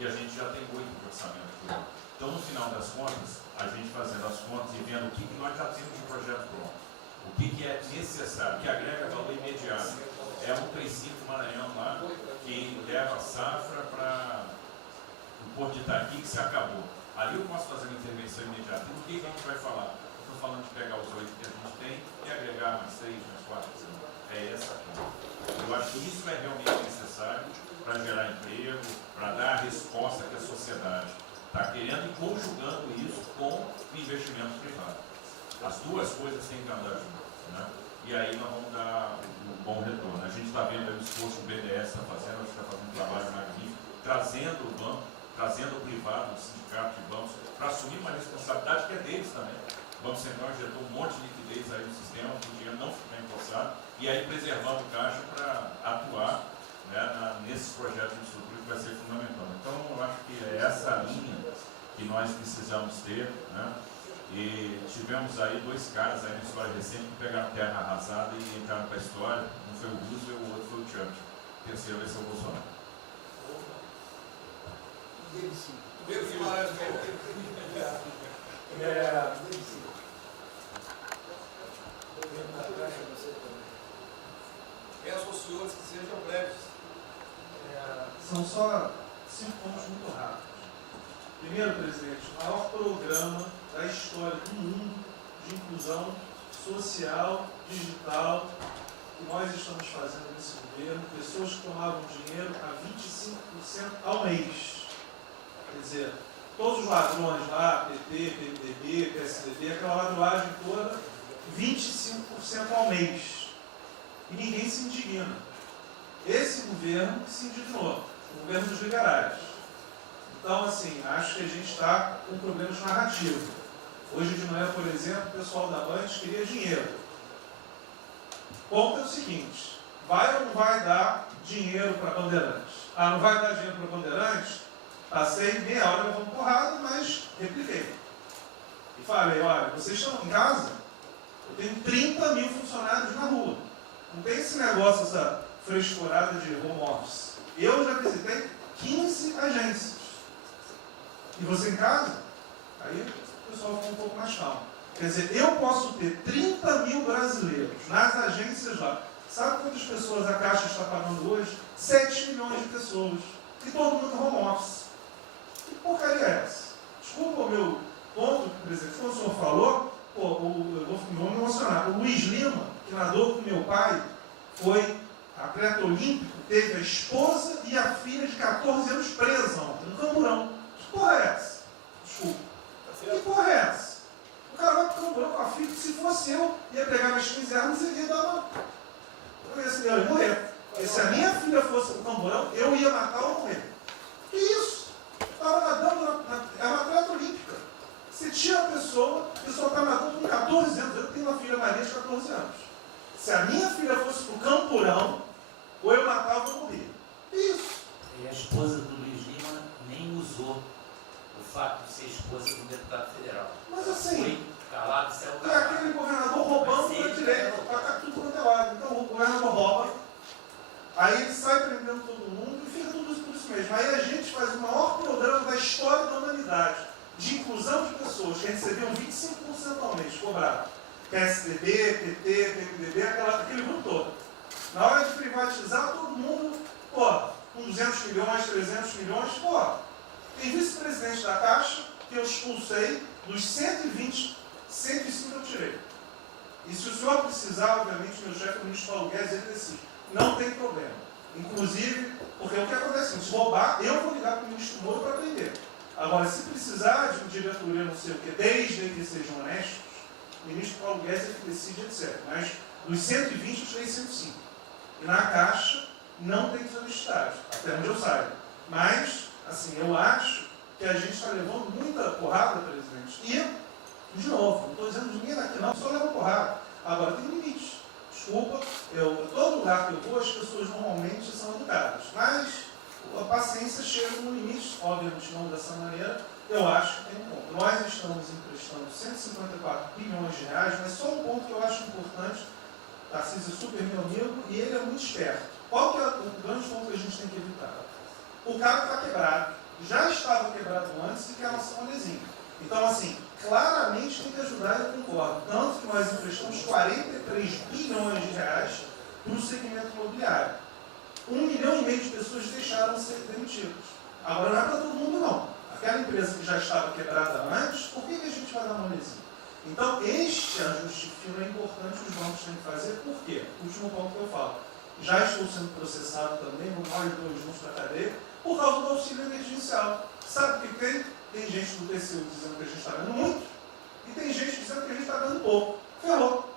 E a gente já tem 8 de orçamento por ano. Então, no final das contas, a gente fazendo as contas e vendo o que nós já temos de projeto pronto, o que é necessário, que agrega valor imediato. É um 35 Maranhão lá, que leva a safra para o Porto de Itaqui, que se acabou. Ali eu posso fazer uma intervenção imediata. E o que a gente vai falar? Estou falando de pegar os 8 que a gente tem e agregar mais 3, mais 4. É essa a conta. Eu acho que isso é realmente necessário para gerar emprego, para dar a resposta que a sociedade está querendo e conjugando isso com o investimento privado. As duas coisas têm que andar juntas. E aí nós vamos dar um bom retorno. A gente está vendo o esforço que o BNDES está fazendo, a gente está fazendo um trabalho magnífico, trazendo o banco, trazendo o privado, o sindicato de bancos, para assumir uma responsabilidade que é deles também. O Banco Central injetou um monte de liquidez aí no sistema, para o dinheiro não ficar empossado, e aí preservando o caixa para atuar nesses projetos de estrutura que vai ser fundamental. Então, eu acho que é essa linha que nós precisamos ter, E tivemos aí 2 caras aí na história recente que pegaram terra arrasada e entraram para a história. Um foi o Roosevelt, o outro foi o Churchill. O terceiro vai ser o Bolsonaro. Pedro Guimarães Melo. Peço aos senhores que sejam breves. São só 5 pontos muito rápidos. Primeiro, presidente, o maior programa da história do mundo de inclusão social, digital, que nós estamos fazendo nesse governo, pessoas que tomavam dinheiro a 25% ao mês. Quer dizer, todos os ladrões lá, PT, PMDB, PSDB, aquela ladroagem toda, 25% ao mês. E ninguém se indigna. Esse governo se indignou, o governo dos liberais. Então, assim, acho que a gente está com problemas narrativos. Hoje de manhã, por exemplo, o pessoal da Band queria dinheiro. O ponto é o seguinte: vai ou não vai dar dinheiro para Bandeirantes? Não vai dar dinheiro para Bandeirantes? Passei meia hora levando porrada, mas repliquei. e falei, olha, vocês estão em casa? Eu tenho 30 mil funcionários na rua. Não tem esse negócio, essa frescurada de home office. Eu já visitei 15 agências. E você em casa? Aí o pessoal ficou um pouco mais calmo. Quer dizer, eu posso ter 30 mil brasileiros nas agências lá. Sabe quantas pessoas a Caixa está pagando hoje? 7 milhões de pessoas. E todo mundo home office. Que porcaria é essa? Desculpa o meu ponto, presidente. Como o senhor falou, eu vou me emocionar. O Luiz Lima, que nadou com meu pai, foi atleta olímpico, teve a esposa e a filha de 14 anos presa ontem, no Camburão. Que porra é essa? Desculpa. Que porra é essa? O cara vai pro Camburão com a filha, que se fosse eu, ia pegar minhas 15 armas e ia dar uma... Eu ia morrer. E se a minha filha fosse pro Camburão, eu ia matar ou morrer. Que isso? Estava nadando, é uma atleta olímpica. Você tira a pessoa está nadando com 14 anos. Eu tenho uma filha Maria de 14 anos. Se a minha filha fosse pro Camburão, ou eu matava ou morria. Que isso? E a esposa do Luiz Lima nem usou o fato de ser esposa de um deputado federal. Mas assim, foi calado, céu é aquele governador roubando para direita, está tudo quanto é lado. Então o governador rouba, aí ele sai prendendo todo mundo e fica tudo isso por isso mesmo. Aí a gente faz o maior programa da história da humanidade de inclusão de pessoas que recebiam 25% ao mês, cobrado. PSDB, PT, PMDB, aquele grupo todo. Na hora de privatizar, todo mundo, com 200 milhões, 300 milhões, tem vice-presidente da Caixa que eu expulsei, dos 120, 105 eu tirei. E se o senhor precisar, obviamente, meu chefe, o ministro Paulo Guedes, ele decide. Não tem problema. Inclusive, porque o que acontece? Se roubar, eu vou ligar para o ministro Moro para prender. Agora, se precisar de uma diretoria, não sei o quê, desde que sejam honestos, o ministro Paulo Guedes é que decide, etc. Mas dos 120, eu tirei 105. E na Caixa, não tem solicitado, até onde eu saiba. Mas, assim, eu acho que a gente está levando muita porrada, presidente. E, de novo, não estou dizendo de ninguém daqui, não, só leva porrada. Agora, tem limite. Desculpa, todo lugar que eu vou, as pessoas normalmente são educadas. Mas a paciência chega no limite, obviamente não dessa maneira, eu acho que tem um ponto. Nós estamos emprestando 154 bilhões de reais, mas só um ponto que eu acho importante. Tarcísio é super meu amigo e ele é muito esperto. Qual que é o grande ponto que a gente tem que evitar? O cara está quebrado, já estava quebrado antes e quer lançar um lesinho. Então, assim, claramente tem que ajudar, eu concordo. Tanto que nós emprestamos 43 bilhões de reais para o segmento imobiliário. 1,5 milhão de pessoas deixaram de ser demitidas. Agora não é para todo mundo, não. Aquela empresa que já estava quebrada antes, por que a gente vai dar uma lesinha? Então, este ajuste fino é importante que os bancos têm que fazer. Por quê? Último ponto que eu falo. Já estou sendo processado também, nós dois juntos da cadeia, por causa do auxílio emergencial. Sabe o que tem? Tem gente do TCU dizendo que a gente está ganhando muito e tem gente dizendo que a gente está ganhando pouco. Ferrou.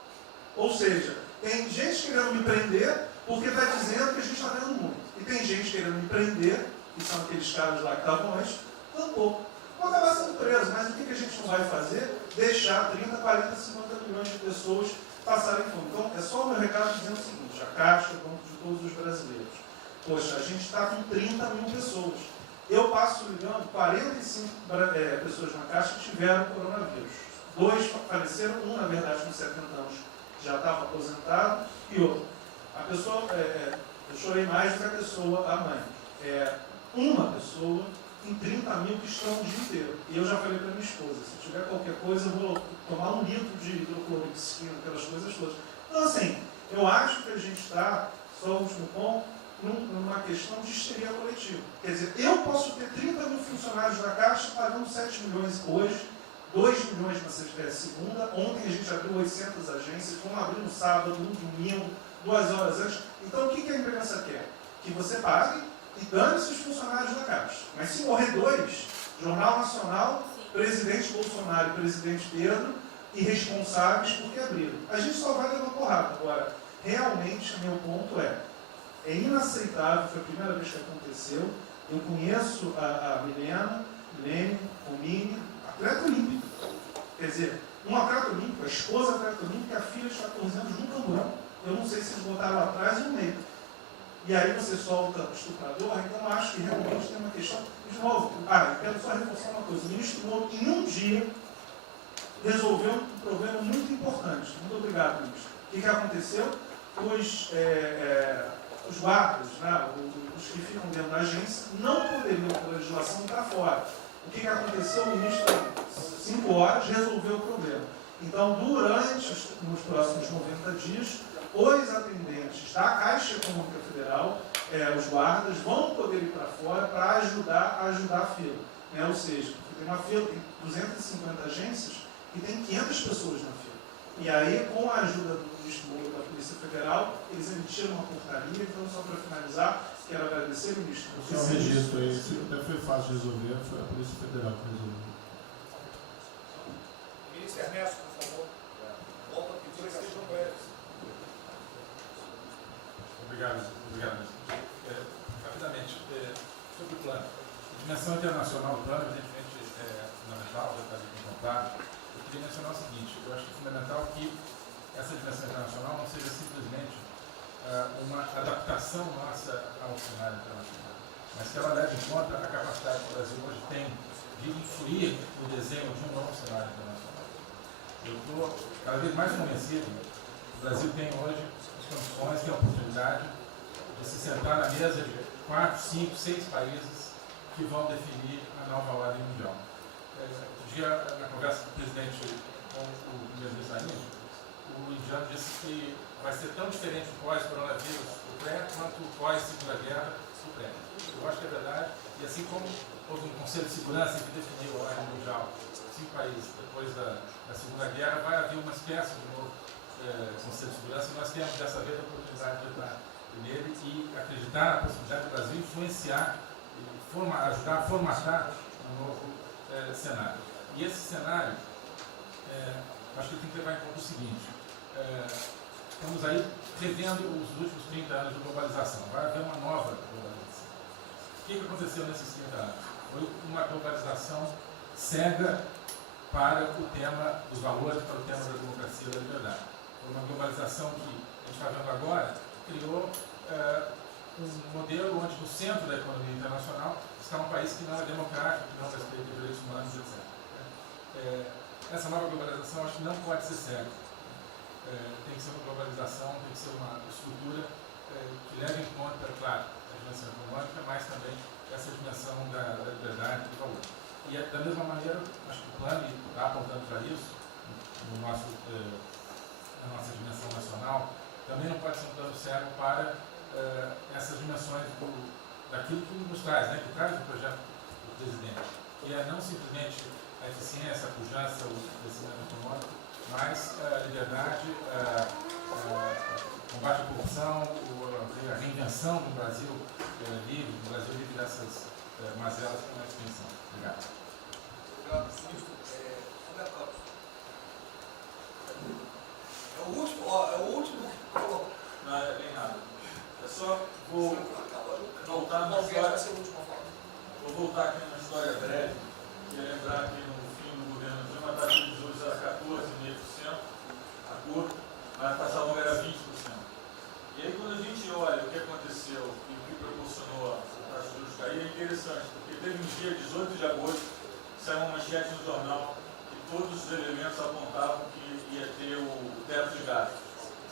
Ou seja, tem gente querendo me prender porque está dizendo que a gente está ganhando muito. E tem gente querendo me prender, que são aqueles caras lá que estavam antes, ganhando pouco. Vou acabar sendo preso, mas o que a gente não vai fazer? Deixar 30, 40, 50 milhões de pessoas passarem fome. Então, é só o meu recado dizendo o seguinte: a Caixa, o banco de todos os brasileiros. Poxa, a gente está com 30 mil pessoas. Eu passo ligando 45 pessoas na Caixa que tiveram coronavírus. 2 faleceram, um, na verdade, com 70 anos já estava aposentado, e outro. A pessoa, eu chorei mais do que a pessoa, a mãe. Uma pessoa em 30 mil que estão o dia inteiro. E eu já falei para minha esposa, se tiver qualquer coisa, eu vou tomar 1 litro de hidrocloroquina, aquelas coisas todas. Então, assim, eu acho que a gente está, só o último ponto, numa questão de histeria coletiva. Quer dizer, eu posso ter 30 mil funcionários da Caixa pagando 7 milhões hoje, 2 milhões na segunda, ontem a gente abriu 800 agências, vamos abrir no sábado, no domingo, 2 horas antes. Então, o que a imprensa quer? Que você pague e dane-se os funcionários da Caixa. Mas se morrer 2, Jornal Nacional, presidente Bolsonaro e presidente Pedro, irresponsáveis porque abriram. A gente só vai levar porrada. Agora, realmente, meu ponto é inaceitável, foi a primeira vez que aconteceu. Eu conheço a Milena, Romine, atleta olímpico. Quer dizer, um atleta olímpico, a esposa atleta olímpica, a filha de 14 anos no Camburão. Eu não sei se eles botaram lá atrás ou no meio. E aí você solta o estuprador, então acho que realmente tem uma questão. De novo, eu quero só reforçar uma coisa. O ministro Moro, em um dia, resolveu um problema muito importante. Muito obrigado, Luiz. O que aconteceu? Os guardas, né, os que ficam dentro da agência, não poderiam, pela legislação, estar fora. O que aconteceu? O ministro, 5 horas, resolveu o problema. Então, nos próximos 90 dias, os atendentes da Caixa Econômica Federal, os guardas, vão poder ir para fora para ajudar a fila. Né? Ou seja, tem uma fila, tem 250 agências e tem 500 pessoas na fila. E aí, com a ajuda do ministro Moro da Polícia Federal, eles emitiram uma portaria. Então, só para finalizar, quero agradecer, ministro. O seu registro aí, até foi fácil de resolver, foi a Polícia Federal que resolveu. Ministro Ernesto, por favor. Volta a pedir que sejam breves. Obrigado. Rapidamente, sobre o plano. A dimensão internacional do plano, evidentemente, é fundamental, já está ali contemplado. Eu queria mencionar o seguinte: eu acho que é fundamental que essa dimensão internacional não seja simplesmente uma adaptação nossa ao cenário internacional, mas que ela leve em conta a capacidade que o Brasil hoje tem de influir no desenho de um novo cenário internacional. Eu estou cada vez mais convencido que o Brasil tem hoje as condições, tem a oportunidade de se sentar na mesa de 4, 5, 6 países que vão definir a nova ordem mundial. Um dia, na conversa do presidente com o primeiro-ministro Danilo, o indiano disse que vai ser tão diferente o pós-coronavírus, o pré, quanto o pós-segunda guerra, o pré. Eu acho que é verdade, e assim como houve um Conselho de Segurança que definiu a ordem mundial, 5 países depois da Segunda Guerra, vai haver uma espécie de novo Conselho de Segurança, e nós temos dessa vez a oportunidade de entrar nele e acreditar na possibilidade do Brasil influenciar, ajudar a formatar um novo cenário. E esse cenário, acho que tem que levar em conta o seguinte: estamos aí revendo os últimos 30 anos de globalização. Vai haver uma nova globalização. O que aconteceu nesses 30 anos? Foi uma globalização cega para o tema dos valores, para o tema da democracia e da liberdade. Foi uma globalização que a gente está vendo agora, criou um modelo onde no centro da economia internacional está um país que não é democrático, que não respeita os direitos humanos, etc. Essa nova globalização acho que não pode ser cega. Tem que ser uma globalização, tem que ser uma estrutura que leve em conta, claro, a dimensão econômica, mas também essa dimensão da liberdade e do valor. E da mesma maneira, acho que o plano está apontando para isso, na nossa dimensão nacional, também não pode ser um plano cego para essas dimensões daquilo que nos traz, né, que traz o projeto do presidente, que é não simplesmente a eficiência, a pujança, o crescimento econômico, mas a liberdade, o combate à corrupção, a reinvenção do Brasil livre, do Brasil livre dessas mazelas que nós pensamos. Obrigado. Obrigado, ministro. É o último que colocou. Não, é bem rápido. Eu só vou voltar numa história. Vou voltar aqui numa história breve, que é lembrar que no fim do governo Dilma a taxa de juros era 14,5%, a curva, mas a taxa longa era 20%. E aí quando a gente olha o que aconteceu e o que proporcionou a taxa de juros cair, é interessante, porque teve um dia, 18 de agosto, saiu uma manchete no jornal que todos os elementos apontavam que ia ter o teto de gastos.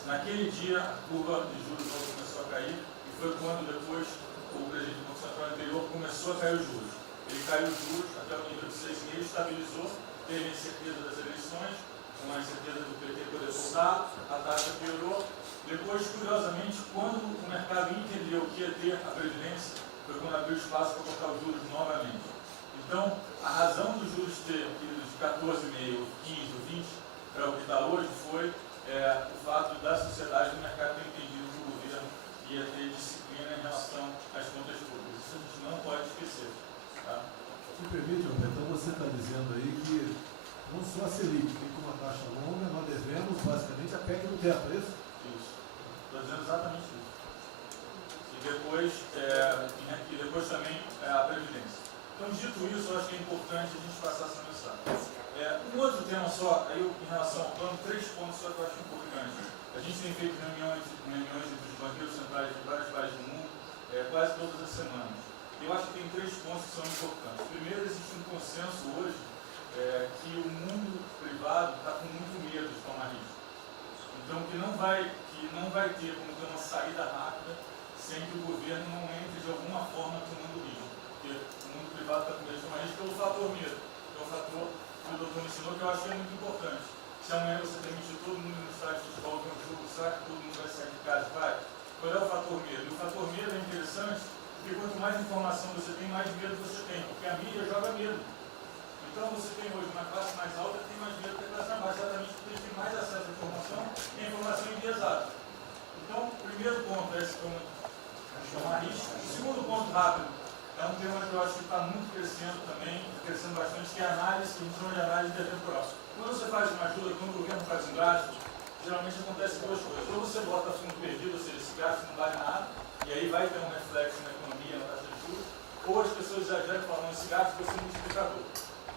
Naquele dia, a curva de juros começou a cair, e foi quando depois o presidente do Banco Central anterior começou a cair os juros. Ele caiu os juros até o nível de 6,5%, estabilizou, teve a incerteza das eleições, com a incerteza do PT poder voltar, a taxa piorou. Depois, curiosamente, quando o mercado entendeu que ia ter a Previdência, foi quando abriu espaço para colocar os juros novamente. Então, a razão dos juros ter ido de 14,5%, 15% ou 20% para o que está hoje foi o fato da sociedade do mercado ter entendido que o governo ia ter disciplina em relação às contas públicas. Isso a gente não pode esquecer. Tá? Me permite, então você está dizendo aí que não só a Selic tem como uma taxa longa, nós devemos basicamente a PEC do teto, é isso? Isso. Estou dizendo exatamente isso. E depois também a Previdência. Então, dito isso, eu acho que é importante a gente passar essa mensagem. Um outro tema só, aí em relação ao plano, 3 pontos só que eu acho importantes. A gente tem feito reuniões entre os banqueiros centrais de vários países do mundo, quase todas as semanas. Eu acho que tem 3 pontos que são importantes. Primeiro, existe um consenso hoje que o mundo privado está com muito medo de tomar risco. Então, que não vai ter como ter uma saída rápida sem que o governo não entre de alguma forma tomando risco. Porque o mundo privado está com medo de tomar risco pelo fator medo. Que é o fator que o doutor me ensinou, que eu acho que é muito importante. Se amanhã você permitir todo mundo no estádio de futebol que é um jogo, será que todo mundo vai sair de casa e vai? Qual é o fator medo? E o fator medo é interessante porque quanto mais informação você tem, mais medo você tem. Porque a mídia joga medo. Então você tem hoje uma classe mais alta que tem mais medo que a classe mais baixa, exatamente porque eles têm mais acesso à informação e a informação enviesada. Então, o primeiro ponto é esse tomar risco. O segundo ponto rápido é um tema que eu acho que está muito crescendo também, crescendo bastante, que é a análise, que a gente chama de análise intertemporal. Quando você faz uma ajuda, quando o governo faz um gasto, geralmente acontece duas coisas. Ou você bota fundo perdido, ou seja, esse gasto não vale nada, e aí vai ter um reflexo na economia, na taxa de juros, ou as pessoas exageram falando esse gasto vai ser multiplicador.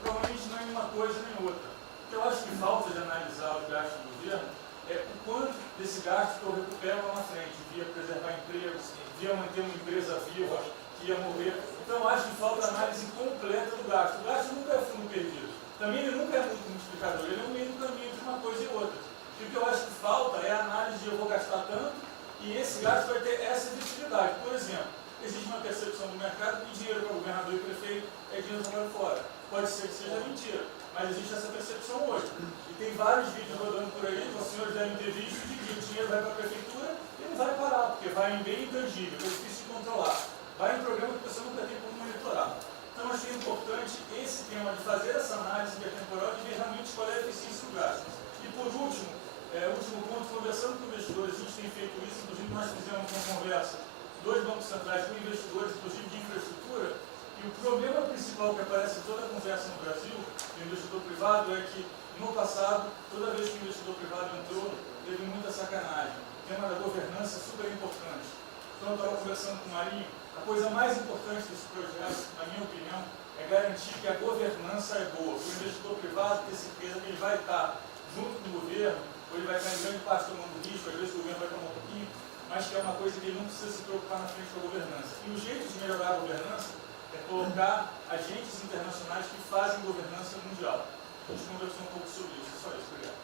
Provavelmente não é uma coisa nem outra. O que eu acho que falta de analisar os gastos do governo é o quanto desse gasto que eu recupero lá na frente, via preservar empregos, via manter uma empresa viva que ia morrer. Então eu acho que falta a análise completa do gasto. O gasto nunca é fundo perdido. Também ele nunca é muito multiplicador, ele é um meio do caminho de uma coisa e outra. E o que eu acho que falta é a análise de eu vou gastar tanto e esse gasto vai ter essa efetividade. Por exemplo, existe uma percepção do mercado que dinheiro para governador e prefeito é dinheiro jogado fora. Pode ser que seja mentira, mas existe essa percepção hoje. E tem vários vídeos rodando por aí, os senhores devem ter visto, de que o dinheiro vai para a prefeitura e não vai parar, porque vai em bem intangível, que é difícil de controlar. Vai em programa que a pessoa nunca tem como monitorar. Então, acho que é importante esse tema de fazer essa análise intertemporal e ver realmente qual é a eficiência do gasto. E por último, último ponto, conversando com investidores, a gente tem feito isso, inclusive nós fizemos uma conversa, 2 bancos centrais com investidores, inclusive de infraestrutura, e o problema principal que aparece em toda a conversa no Brasil, do investidor privado, é que no passado, toda vez que o investidor privado entrou, teve muita sacanagem. O tema da governança é super importante. Então, eu estava conversando com o Marinho, a coisa mais importante desse projeto, na minha opinião, é garantir que a governança é boa. O investidor privado ter certeza que ele vai estar junto com o governo, ou ele vai estar em grande parte tomando risco, às vezes o governo vai tomar um pouquinho, mas que é uma coisa que ele não precisa se preocupar na frente da governança. E o jeito de melhorar a governança é colocar agentes internacionais que fazem governança mundial. A gente conversou um pouco sobre isso. Só isso, obrigado.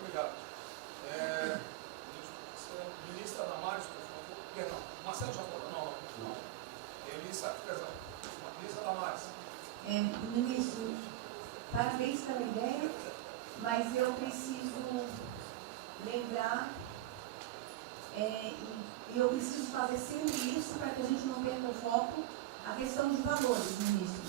Obrigado. Ministra Damares, por favor. Perdão, Marcelo já falou? Não. Ministra Damares. Ministro, parabéns pela ideia, mas eu preciso lembrar, eu preciso fazer sempre isso para que a gente não perca o foco, a questão de valores, ministro.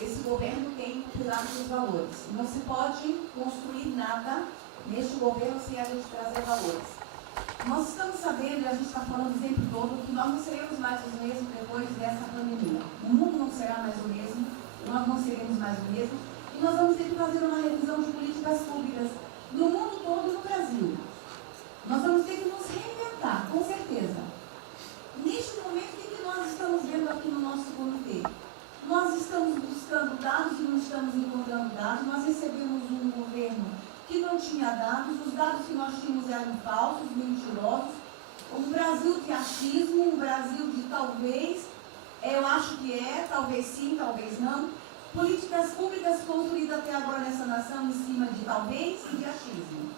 Esse governo tem um pilar dos valores. Não se pode construir nada neste governo sem a gente trazer valores. Nós estamos sabendo, e a gente está falando o tempo todo, que nós não seremos mais os mesmos depois dessa pandemia. O mundo não será mais o mesmo, nós não seremos mais o mesmo, e nós vamos ter que fazer uma revisão de políticas públicas no mundo todo e no Brasil. Nós vamos ter que nos reinventar, com certeza. Neste momento, o que nós estamos vendo aqui no nosso comitê? Nós estamos buscando dados e não estamos encontrando dados. Nós recebemos um governo que não tinha dados, os dados que nós tínhamos eram falsos, mentirosos. Um Brasil de achismo, um Brasil de talvez, eu acho que talvez sim, talvez não. Políticas públicas construídas até agora nessa nação em cima de talvez e de achismo.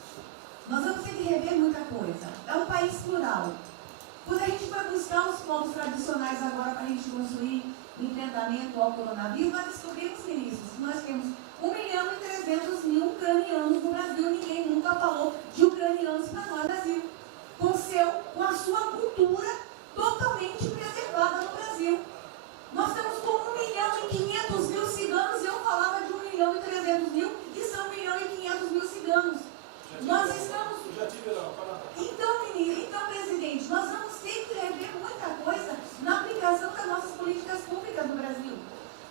Nós vamos ter que rever muita coisa. É um país plural. Quando a gente foi buscar os povos tradicionais agora para a gente construir enfrentamento ao coronavírus, nós descobrimos, ministros, que nós temos 1.300.000 ucranianos no Brasil. Ninguém nunca falou de ucranianos para nós no Brasil. Com a sua cultura totalmente preservada no Brasil. Nós estamos com 1.500.000 ciganos e eu falava de 1.300.000 e são 1.500.000 ciganos. Nós estamos... Então, presidente, nós vamos ter que rever muita coisa na aplicação das nossas políticas públicas no Brasil.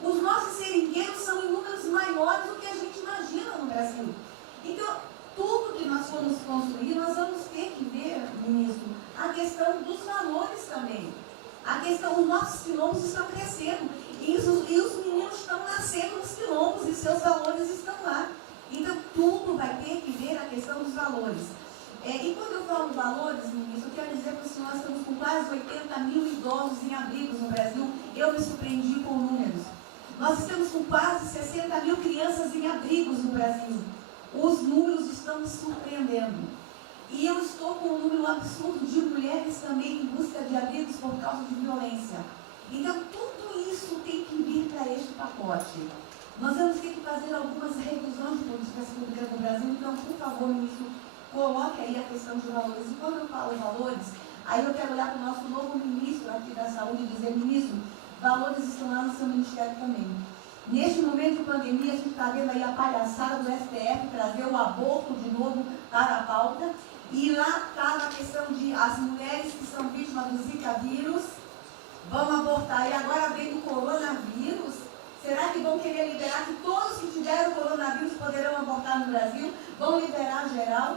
Os nossos seringueiros são em números maiores do que a gente imagina no Brasil. Então, tudo que nós formos construir, nós vamos ter que ver, ministro, a questão dos valores também. A questão, os nossos quilombos estão crescendo e os meninos estão nascendo nos quilombos e seus valores estão lá. Então, tudo vai ter que ver a questão dos valores. E quando eu falo valores, ministro, eu quero dizer para o senhor, nós estamos com quase 80.000 idosos em abrigos no Brasil. Eu me surpreendi com números. Nós estamos com quase 60 mil crianças em abrigos no Brasil. Os números estão me surpreendendo. E eu estou com um número absurdo de mulheres também em busca de abrigos por causa de violência. Então, tudo isso tem que vir para este pacote. Nós vamos ter que fazer algumas revisões de políticas públicas no Brasil. Então, por favor, ministro, coloque aí a questão de valores. E quando eu falo valores, aí eu quero olhar para o nosso novo ministro aqui da Saúde e dizer, ministro, valores estão lá no seu ministério também. Neste momento de pandemia, a gente está vendo aí a palhaçada do STF trazer o aborto de novo para a pauta. E lá está a questão de as mulheres que são vítimas do Zika vírus vão abortar. E agora vem do coronavírus. Será que vão querer liberar que todos que tiveram coronavírus poderão abortar no Brasil? Vão liberar geral?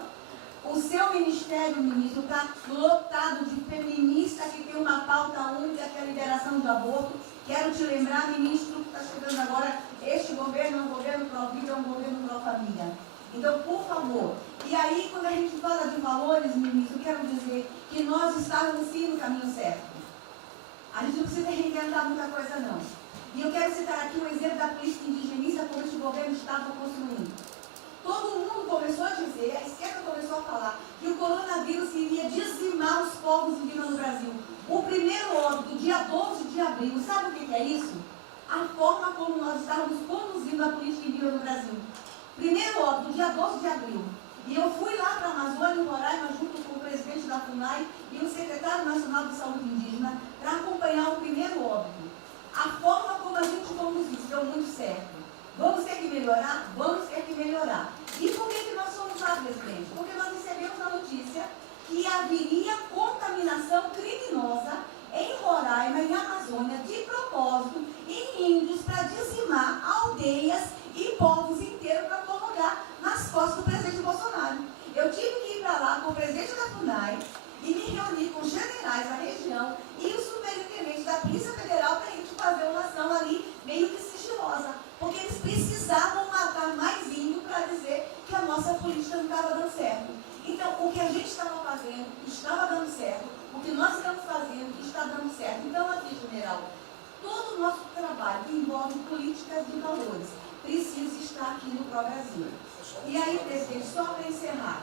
O seu ministério, ministro, está lotado de feminista que tem uma pauta única, que é a liberação do aborto. Quero te lembrar, ministro, que está chegando agora, este governo é um governo pró-vida, é um governo pró-família. Então, por favor. E aí, quando a gente fala de valores, ministro, quero dizer que nós estávamos sim no caminho certo. A gente não precisa reinventar muita coisa, não. E eu quero citar aqui um exemplo da política indigenista como este governo estava construindo. Todo mundo começou a dizer, a esquerda começou a falar, que o coronavírus iria dizimar os povos indígenas no Brasil. O primeiro óbito, dia 12 de abril, sabe o que é isso? A forma como nós estávamos conduzindo a política indígena no Brasil. Primeiro óbito, dia 12 de abril. E eu fui lá para a Amazônia, em Roraima, junto com o presidente da FUNAI e o secretário nacional de saúde indígena, para acompanhar o primeiro óbito. A forma como a gente conduziu deu muito certo. Vamos ter que melhorar? Vamos ter que melhorar. E por que nós fomos lá, presidente? Porque nós recebemos a notícia que haveria contaminação criminosa em Roraima, em Amazônia, de propósito, em índios, para dizimar aldeias e povos inteiros para colocar nas costas do presidente Bolsonaro. Eu tive que ir para lá com o presidente da FUNAI e me reunir com os generais da região e o superintendente da Polícia Federal para a gente fazer uma ação ali meio que sigilosa. Porque eles precisavam matar mais índio para dizer que a nossa política não estava dando certo. Então, o que a gente estava fazendo estava dando certo, o que nós estamos fazendo está dando certo. Então, aqui, general, todo o nosso trabalho que envolve políticas de valores precisa estar aqui no Pró-Brasil. E aí, presidente, só para encerrar,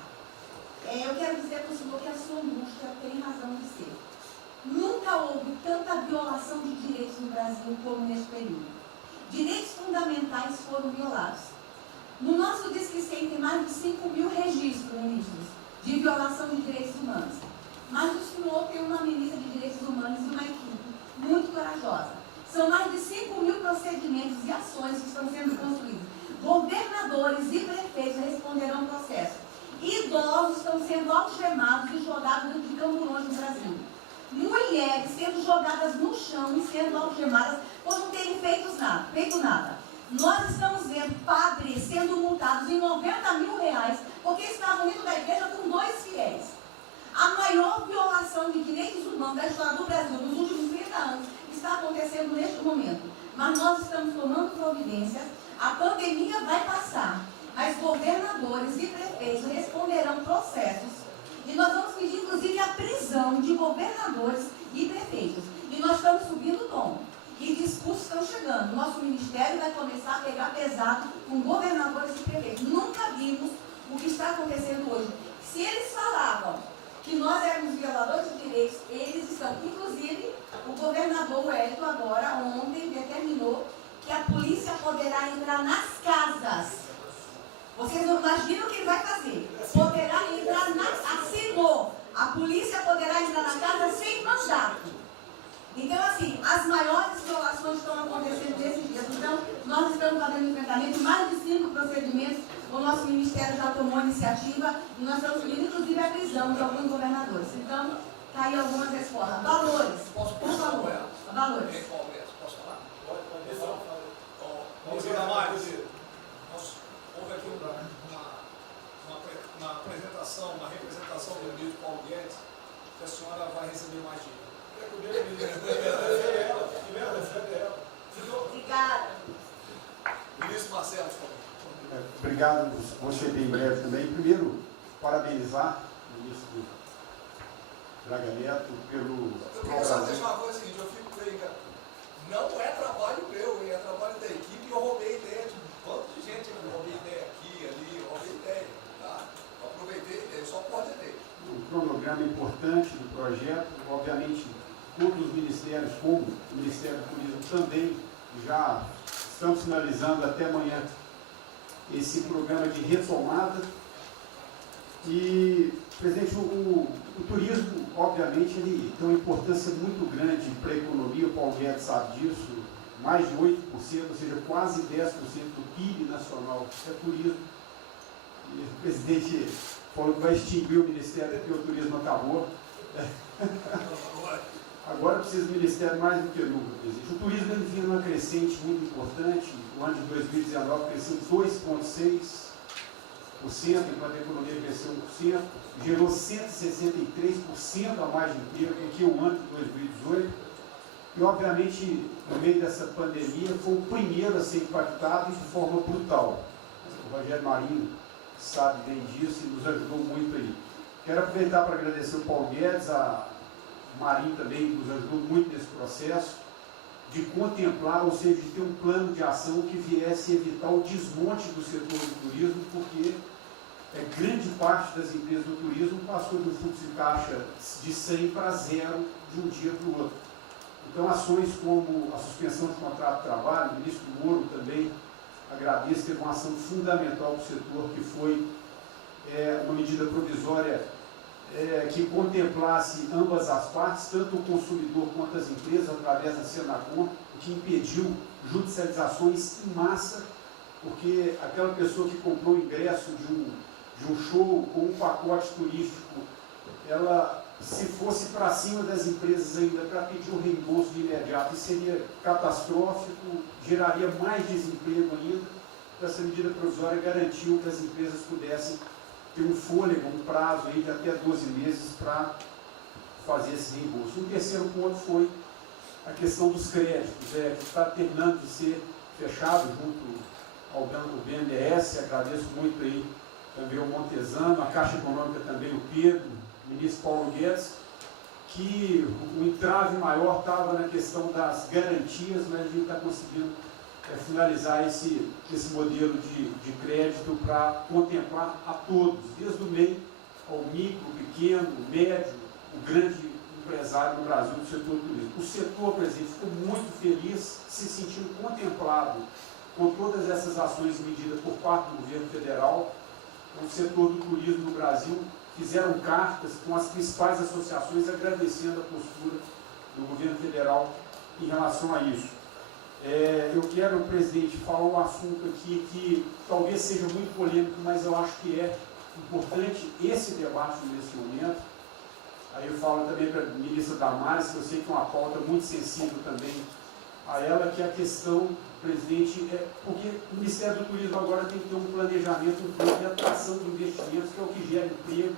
eu quero dizer para o senhor que a sua angústia tem razão de ser. Nunca houve tanta violação de direitos no Brasil como neste período. Direitos fundamentais foram violados. No nosso Disque 100 tem mais de 5 mil registros, ministros, de violação de direitos humanos. Mas o senhor tem uma ministra de direitos humanos e uma equipe muito corajosa. São mais de 5 mil procedimentos e ações que estão sendo construídos. Governadores e prefeitos responderão processo. Idosos estão sendo algemados e jogados dentro de camburões no Brasil. Mulheres sendo jogadas no chão e sendo algemadas por não terem feito nada. Nós estamos vendo padres sendo multados em R$90 mil porque estavam indo da igreja com 2 fiéis. A maior violação de direitos humanos da história do Brasil nos últimos 30 anos está acontecendo neste momento. Mas nós estamos tomando providências, a pandemia vai passar, mas governadores e prefeitos responderão processos. E nós vamos pedir, inclusive, a prisão de governadores e prefeitos. E nós estamos subindo o tom. E discursos estão chegando. Nosso ministério vai começar a pegar pesado com governadores e prefeitos. Nunca vimos o que está acontecendo hoje. Se eles falavam que nós éramos violadores de direitos, eles estão. Inclusive, o governador Wellington agora, ontem, determinou que a polícia poderá entrar nas casas. Vocês não imaginam o que ele vai fazer. Poderá entrar assinou. A polícia poderá entrar na casa sem mandato. Então, assim, as maiores violações estão acontecendo nesses dias. Então, nós estamos fazendo enfrentamento, mais de 5 procedimentos. O nosso ministério já tomou a iniciativa e nós estamos pedindo, inclusive, a prisão de alguns governadores. Então, está aí algumas respostas. Valores. Por favor. Valores. Posso falar? Pode falar. Vamos ver mais. Houve aqui uma apresentação, uma representação do ministro Paulo Guedes, que a senhora vai receber mais dinheiro. Obrigada. Ministro Marcelo, por favor. Obrigado, vou ser bem breve também. Primeiro, parabenizar o ministro Braga Neto pelo... Eu queria só deixar uma coisa seguinte, eu fico bem, cara. Não é trabalho meu, é trabalho da equipe. eu roubei ideia de um bando de gente, eu roubei ideia aqui, ali, eu roubei ideia, tá? Eu aproveitei a ideia, eu só coordenei. Um cronograma importante do projeto, obviamente, todos os ministérios, como o Ministério do Turismo também, já estão finalizando até amanhã esse programa de retomada. E, presidente, o turismo, obviamente, ele tem uma importância muito grande para a economia, o Paulo Guedes sabe disso, mais de 8%, ou seja, quase 10% do PIB nacional é turismo. E o presidente falou que vai extinguir o Ministério porque o turismo acabou. Agora precisa do Ministério mais do que nunca, presidente. O turismo ele vinha numa crescente muito importante. O ano de 2019 cresceu 2,6%, enquanto a economia cresceu 1%, gerou 163% a mais de emprego do que o ano de 2018. E, obviamente, no meio dessa pandemia, foi o primeiro a ser impactado de forma brutal. O Rogério Marinho sabe bem disso e nos ajudou muito aí. Quero aproveitar para agradecer o Paulo Guedes, a Marinho também nos ajudou muito nesse processo, de contemplar, ou seja, de ter um plano de ação que viesse evitar o desmonte do setor do turismo, porque grande parte das empresas do turismo passou de um fluxo de caixa de 100 para 0 de um dia para o outro. Então, ações como a suspensão de contrato de trabalho, o ministro Moro também agradeço, teve uma ação fundamental para o setor, que foi uma medida provisória que contemplasse ambas as partes, tanto o consumidor quanto as empresas, através da Senacom, que impediu judicializações em massa, porque aquela pessoa que comprou o ingresso de um show ou um pacote turístico, ela, se fosse para cima das empresas ainda para pedir o reembolso de imediato, isso seria catastrófico, geraria mais desemprego ainda. Essa medida provisória garantiu que as empresas pudessem ter um fôlego, um prazo aí de até 12 meses para fazer esse reembolso. Um terceiro ponto foi a questão dos créditos, que está terminando de ser fechado junto ao BNDES. Agradeço muito aí também o Montesano, a Caixa Econômica também, o Pedro, o ministro Paulo Guedes, que o entrave maior estava na questão das garantias, mas a gente está conseguindo finalizar esse modelo de crédito para contemplar a todos, desde o MEI ao micro, pequeno, médio, o grande empresário no Brasil do setor do turismo. O setor, presidente, ficou muito feliz, se sentindo contemplado com todas essas ações e medidas por parte do governo federal. O setor do turismo no Brasil fizeram cartas com as principais associações agradecendo a postura do governo federal em relação a isso. Eu quero, presidente, falar um assunto aqui que talvez seja muito polêmico, mas eu acho que é importante esse debate nesse momento. Aí eu falo também para a ministra Damares, que eu sei que é uma pauta muito sensível também a ela, que é a questão, presidente, porque o Ministério do Turismo agora tem que ter um planejamento, um plano de atração de investimentos, que é o que gera emprego,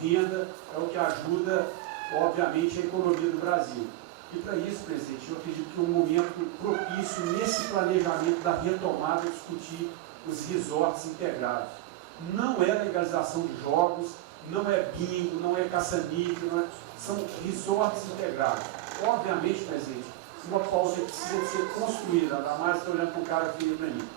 renda, é o que ajuda, obviamente, a economia do Brasil. E para isso, presidente, eu acredito que é um momento propício nesse planejamento da retomada discutir os resorts integrados. Não é legalização de jogos, não é bingo, não é caça-níquel, são resorts integrados. Obviamente, presidente, uma pauta precisa ser construída, ainda mais estou olhando para o cara aqui para mim.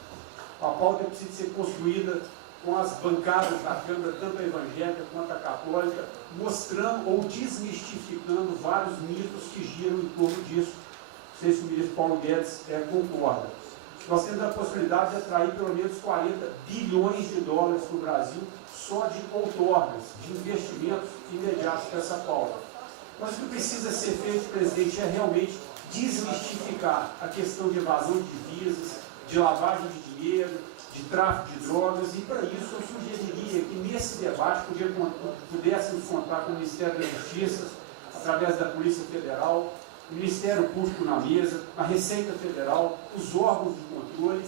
A pauta precisa ser construída com as bancadas da Câmara, tanto a evangélica quanto a católica, mostrando ou desmistificando vários mitos que giram em torno disso. Não sei se o ministro Paulo Guedes concorda. Nós temos a possibilidade de atrair pelo menos 40 bilhões de dólares para o Brasil só de outorgas, de investimentos imediatos para essa pauta. Mas o que precisa ser feito, presidente, é realmente desmistificar a questão de evasão de divisas, de lavagem de dinheiro, de tráfico de drogas, e para isso eu sugeriria que nesse debate pudéssemos contar com o Ministério da Justiça, através da Polícia Federal, o Ministério Público na mesa, a Receita Federal, os órgãos de controle,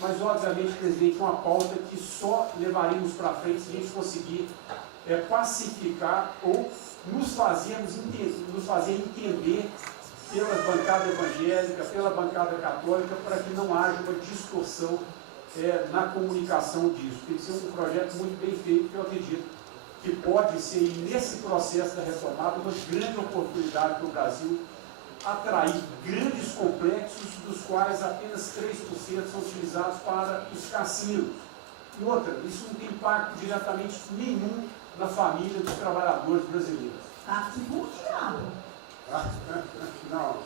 mas obviamente, presidente, uma pauta que só levaríamos para frente se a gente conseguir pacificar ou nos fazer entender pela bancada evangélica, pela bancada católica, para que não haja uma distorção na comunicação disso. Tem que ser um projeto muito bem feito, que eu acredito que pode ser, nesse processo da retomada, uma grande oportunidade para o Brasil atrair grandes complexos, dos quais apenas 3% são utilizados para os cassinos. E outra, isso não tem impacto diretamente nenhum na família dos trabalhadores brasileiros. Não,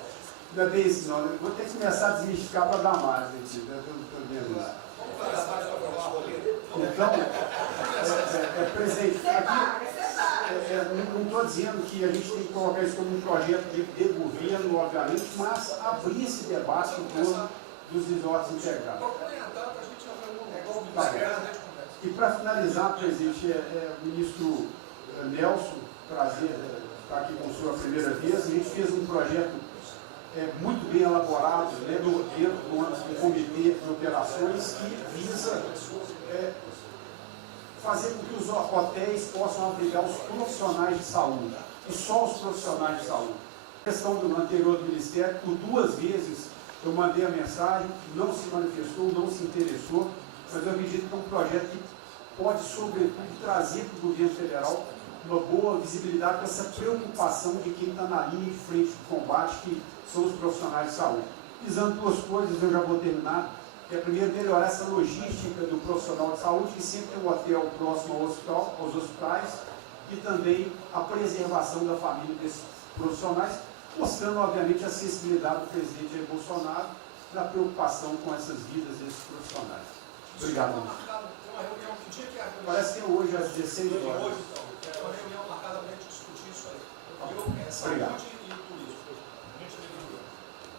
não é bem isso não. Eu vou ter que começar a desmistificar para dar mais, gente. Eu estou vendo isso. Então, presidente, aqui, não estou dizendo que a gente tem que colocar isso como um projeto de governo, obviamente, mas abrir esse debate em torno dos resorts integrados. E para finalizar, presidente, o ministro Nelson, prazer estar aqui com o senhor a primeira vez, a gente fez um projeto muito bem elaborado, né, dentro do comitê de operações, que visa fazer com que os hotéis possam abrigar os profissionais de saúde, e só os profissionais de saúde. A questão do anterior do Ministério, por 2 vezes eu mandei a mensagem, não se manifestou, não se interessou, mas eu acredito que é um projeto que pode, sobretudo, trazer para o governo federal uma boa visibilidade com essa preocupação de quem está na linha de frente de combate, que são os profissionais de saúde. Visando 2 coisas, eu já vou terminar, que é primeiro melhorar essa logística do profissional de saúde, que sempre tem um hotel próximo ao hospital, aos hospitais, e também a preservação da família desses profissionais, mostrando, obviamente, a sensibilidade do presidente Jair Bolsonaro na preocupação com essas vidas desses profissionais. Obrigado. Parece que é hoje às 16 horas. Hoje, então, é uma reunião marcada para a gente discutir isso aí. Obrigado. E o turismo.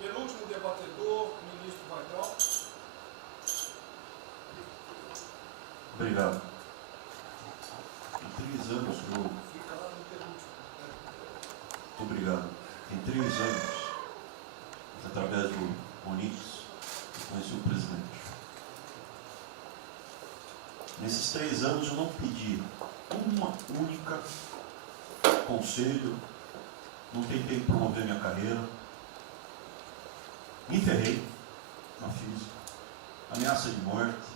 Penúltimo debatedor, ministro Weintraub. Obrigado. Em 3 anos eu... Obrigado. Em 3 anos, através do Onix, eu conheci o presidente. Nesses 3 anos eu não pedi uma única conselho, não tentei promover minha carreira, me ferrei na física, ameaça de morte,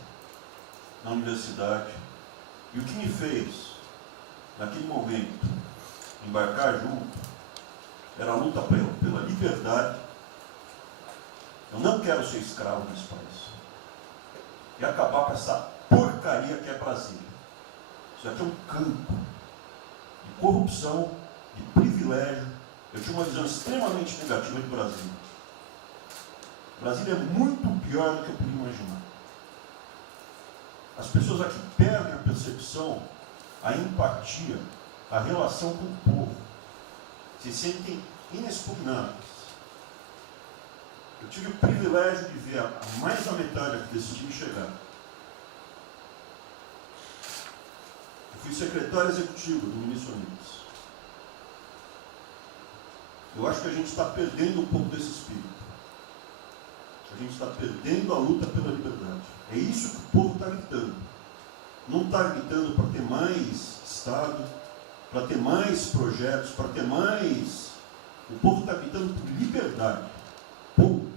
na universidade, e o que me fez, naquele momento, embarcar junto, era a luta pela liberdade. Eu não quero ser escravo nesse país, e acabar com essa porcaria que é Brasília. Isso aqui é um campo de corrupção, de privilégio. Eu tinha uma visão extremamente negativa de Brasília. Brasília é muito pior do que eu podia imaginar. As pessoas aqui perdem a percepção, a empatia, a relação com o povo. Se sentem inexpugnáveis. Eu tive o privilégio de ver a mais da metade aqui desse time chegar. Eu fui secretário executivo do ministro Onix. Eu acho que a gente está perdendo um pouco desse espírito. A gente está perdendo a luta pela liberdade. É isso que o povo está gritando. Não está gritando para ter mais Estado, para ter mais projetos, para ter mais... O povo está gritando por liberdade. Ponto.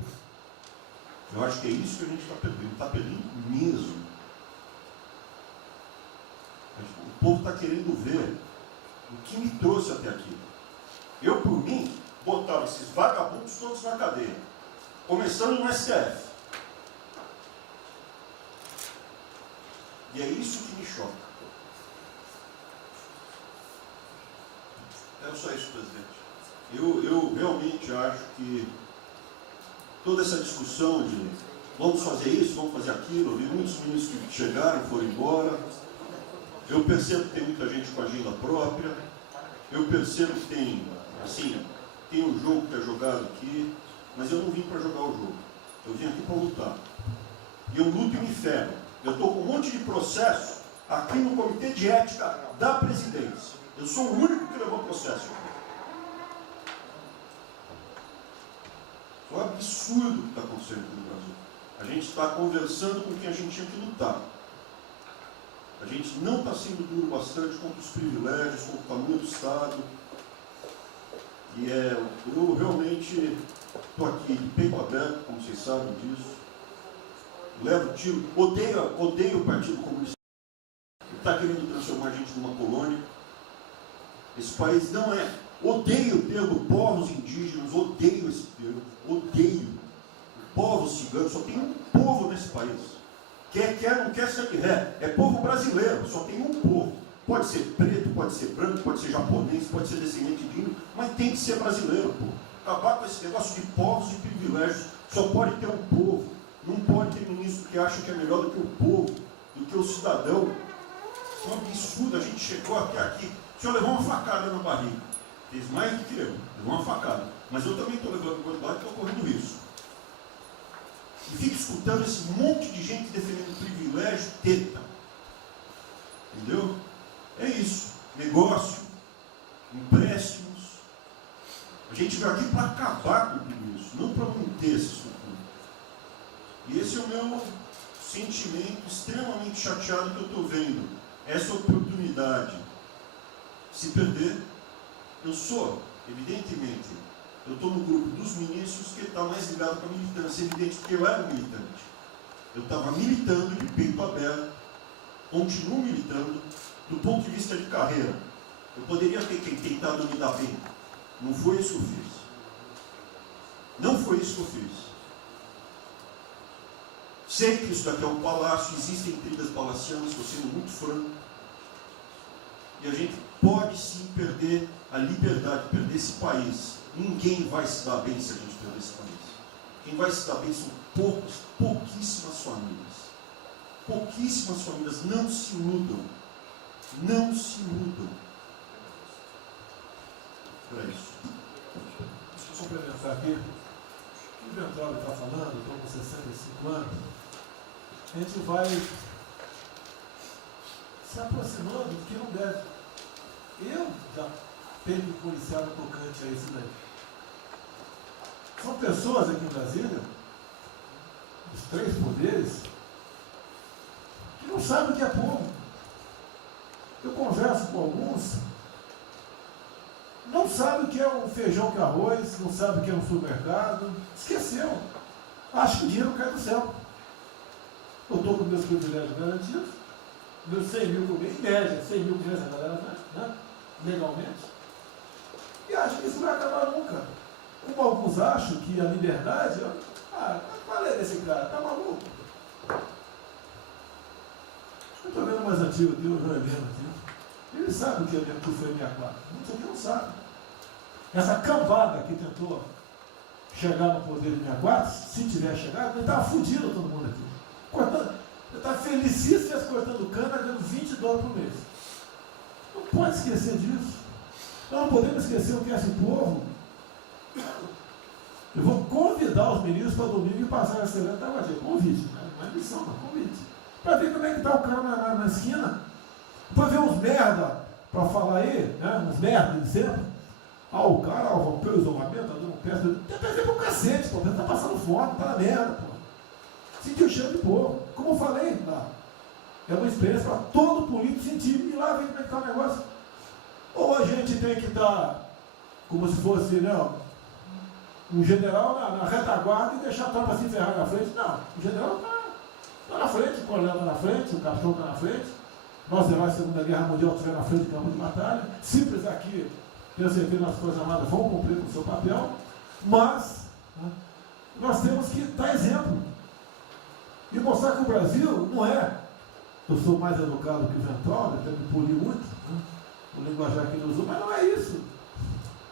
Eu acho que é isso que a gente está perdendo. Está perdendo mesmo. O povo está querendo ver o que me trouxe até aqui. Eu, por mim, botava esses vagabundos todos na cadeia. Começando no STF. E é isso que me choca. É só isso, presidente. Eu realmente acho que toda essa discussão de vamos fazer isso, vamos fazer aquilo, eu vi muitos ministros que chegaram, foram embora. Eu percebo que tem muita gente com agenda própria. Eu percebo que tem, assim, tem um jogo que é jogado aqui, mas eu não vim para jogar o jogo. Eu vim aqui para lutar. E eu luto e me ferro. Eu estou com um monte de processo aqui no Comitê de Ética da Presidência. Eu sou o único que levou processo. É um absurdo o que está acontecendo aqui no Brasil. A gente está conversando com quem a gente tinha que lutar. A gente não está sendo duro bastante contra os privilégios, contra o tamanho do Estado. E eu realmente estou aqui de peito aberto, como vocês sabem disso. Levo tiro, odeio o Partido Comunista, que está querendo transformar a gente numa colônia. Esse país não é. Odeio o termo povos indígenas, odeio esse Quer, não quer sangue ré. É povo brasileiro, só tem um povo. Pode ser preto, pode ser branco, pode ser japonês, pode ser descendente de índio, mas tem que ser brasileiro, pô. Acabar com esse negócio de povos e privilégios. Só pode ter um povo. Não pode ter ministro que acha que é melhor do que o povo, do que o cidadão. Isso é um absurdo. A gente chegou até aqui. O senhor levou uma facada na barriga. Fez mais do que eu. Levou uma facada. Mas eu também estou levando o barriga e estou correndo risco. E fica escutando esse monte de gente defendendo privilégio, teta. Entendeu? É isso. Negócio, empréstimos. A gente veio aqui para acabar com tudo isso, não para manter esse estrutura. E esse é o meu sentimento extremamente chateado que eu estou vendo. Essa oportunidade se perder. Eu sou, evidentemente, eu estou no grupo dos ministros que está mais ligado com a militância, evidente, porque eu era um militante. Eu estava militando de peito aberto, continuo militando, do ponto de vista de carreira. Eu poderia ter tentado me dar bem. Não foi isso que eu fiz. Não foi isso que eu fiz. Sei que isso daqui é um palácio, existem intrigas palacianas, estou sendo muito franco. E a gente pode sim perder a liberdade, perder esse país. Ninguém vai se dar bem se a gente perder esse país. Quem vai se dar bem são pouquíssimas famílias. Pouquíssimas famílias. Não se iludam. Não se iludam. É isso. Deixa eu complementar aqui. O que o Ventório está falando, estou com 65 anos, a gente vai se aproximando do que não deve. Eu já tenho me policiado tocante a isso daí. São pessoas aqui em Brasília, os três poderes, que não sabem o que é povo. Eu converso com alguns, não sabem o que é um feijão com arroz, não sabem o que é um supermercado, esqueceu. Acho que o dinheiro cai do céu. Eu estou com meus privilégios garantidos, meus 100 mil por mês, em média, 100 mil por mês, né? Legalmente. E acho que isso não vai acabar nunca. Como alguns acham que a liberdade, qual é desse cara? Tá maluco? Eu estou vendo mais antigo aqui, o Joelino aqui. Ele sabe o que foi 64. Muitos aqui não sabem. Essa cambada que tentou chegar no poder de 64, se tiver chegado, ele estava fudido todo mundo aqui. Cortando, ele estava felicíssimo cortando cana, ganhando $20 por mês. Não pode esquecer disso. Nós não podemos esquecer o que é esse povo. Eu vou convidar os ministros para domingo e passar essa semana. Convite, né? Não é missão, não, convite. Para ver como é que está o cara na esquina. Para ver uns merda para falar aí, né? Uns merda de sempre. O cara rompeu o isolamento, tá dando peça. Tem peça pro cacete, pô. Tá passando fome, tá na merda, pô. Sentiu o cheiro de povo. Como eu falei lá. É uma experiência para todo político sentir e lá ver como é que está o negócio. Ou a gente tem que estar como se fosse, né, um general na retaguarda e deixar a tropa se ferrar na frente. Não, o general está na frente, o coronel está na frente, o capitão está na frente. Nós, heróis da Segunda Guerra Mundial, estiveram na frente do campo de batalha. Simples aqui, tenho certeza, nas Forças Armadas vão cumprir com o seu papel, mas nós temos que dar exemplo e mostrar que o Brasil não é. Eu sou mais educado que o Ventório, até me poli muito, né? O linguajar que ele usou, mas não é isso.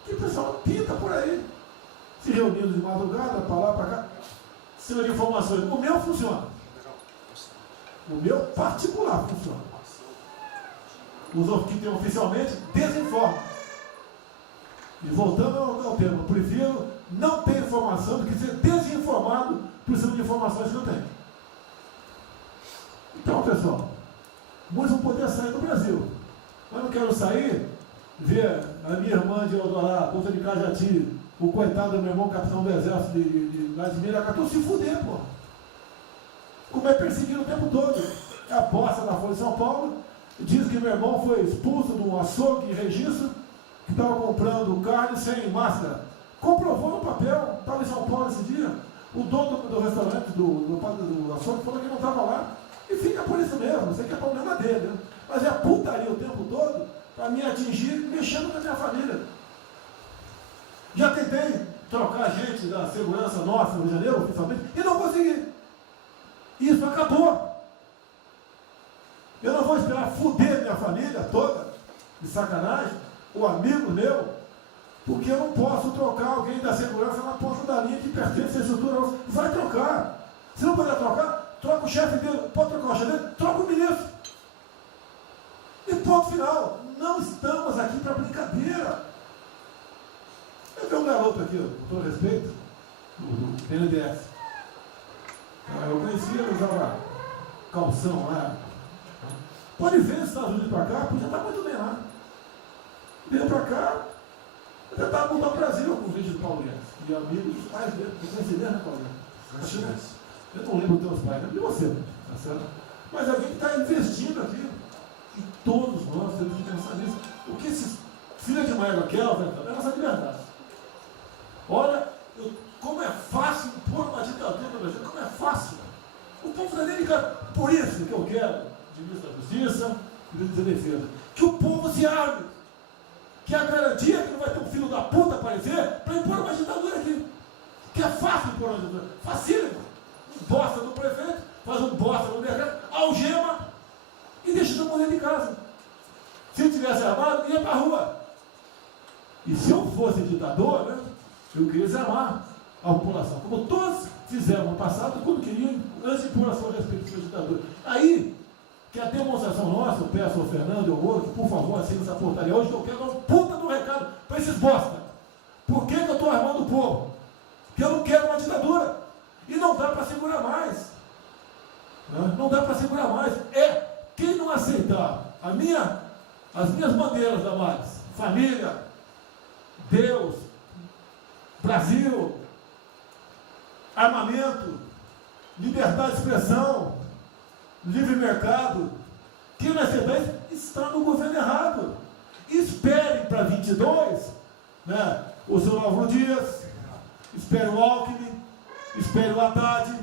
Que o pessoal pinta por aí, se reunindo de madrugada, para lá, para cá, cima de informações. O meu funciona. O meu particular funciona. Os outros que tem oficialmente desinformam. E voltando ao tema, eu prefiro não ter informação do que ser desinformado por cima de informações que eu tenho. Então, pessoal, muitos vão poder sair do Brasil. Mas não quero sair, ver a minha irmã de Eldorado, outra de Cajati, o coitado do meu irmão, capitão do exército de Miracatu, se fuder, pô. Como é perseguido o tempo todo. É a posse da Folha de São Paulo, diz que meu irmão foi expulso de um açougue em Registro, que estava comprando carne sem máscara. Comprovou no papel, estava em São Paulo esse dia. O dono do restaurante, do açougue, falou que não estava lá. E fica por isso mesmo, isso aqui é problema dele, né? Mas é putaria o tempo todo para me atingir, mexendo com a minha família. Já tentei trocar gente da segurança nossa no Rio de Janeiro, oficialmente, e não consegui. Isso acabou. de sacanagem, ou amigo meu, porque eu não posso trocar alguém da segurança na ponta da linha que pertence à estrutura. Vai trocar. Se não puder trocar, troca o chefe dele. Pode trocar o chefe dele? Troca o ministro. E ponto final. Não estamos aqui para brincadeira. Eu tenho um garoto aqui, com todo respeito, do BNDES. Eu conhecia, ele usava calção lá. Pode ver se Estados Unidos para cá, podia estar muito bem lá. Veio para cá, eu estava voltando ao Brasil com o vídeo do Paulo Guedes. E amigos dos pais dele, eu conheci ele, né, Paulo Guedes? Eu não lembro dos teus pais, não de você, tá certo? Mas alguém que está investindo aqui. E todos nós temos que pensar nisso. O que esses filhos de Maia querem, é a nossa liberdade. Olha, como é fácil impor uma ditadura no Brasil, como é fácil. O povo está dedicado. Por isso que eu quero, de ministro da Justiça e ministro da Defesa, que o povo se arme. Que a garantia que não vai ter um filho da puta aparecer para impor uma ditadura aqui. Que é fácil impor uma ditadura. Facílimo. Um bosta do prefeito, faz um bosta no decreto, algema e deixa todo mundo dentro de casa. Se ele tivesse armado, ia para a rua. E se eu fosse ditador, né, eu queria desarmar a população. Como todos fizeram no passado, quando queriam, antes de impor a sua respeito da ditadura. Aí, que a demonstração nossa, eu peço ao Fernando e ao outro, por favor, assine essa portaria hoje, que eu quero dar um puta do recado para esses bosta. Por que eu estou armando o povo? Porque eu não quero uma ditadura. E não dá para segurar mais. Não dá para segurar mais. Quem não aceitar as minhas bandeiras, Damares, família, Deus, Brasil, armamento, liberdade de expressão, livre mercado, quem não aceitar isso está no governo errado. Espere para 22, né, o seu Álvaro Dias, espere o Alckmin, espere o Haddad,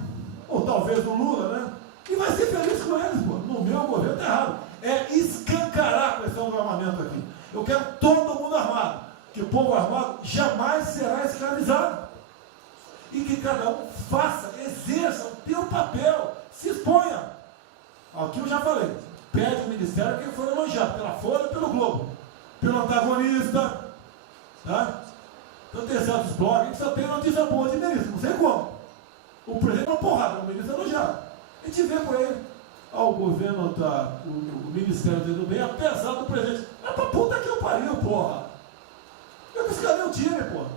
ou talvez o Lula, né? E vai ser feliz com eles, pô. No meu governo está errado. É escancarar a questão do armamento aqui. Eu quero todo mundo armado. Que o povo armado jamais será escravizado. E que cada um faça, exerça o seu papel, se exponha. Aqui eu já falei. Pede o ministério quem for elogiado, pela Folha e pelo Globo. Pelo antagonista. Tá? Então tem certos blogs que só tem notícia boa de ministro. Não sei como. O presidente é uma porrada, o ministro é elogiado. A gente vê por aí, o governo o Ministério do Bem, apesar do presidente. É pra puta que eu pariu, porra. Eu disse, cadê o time, porra?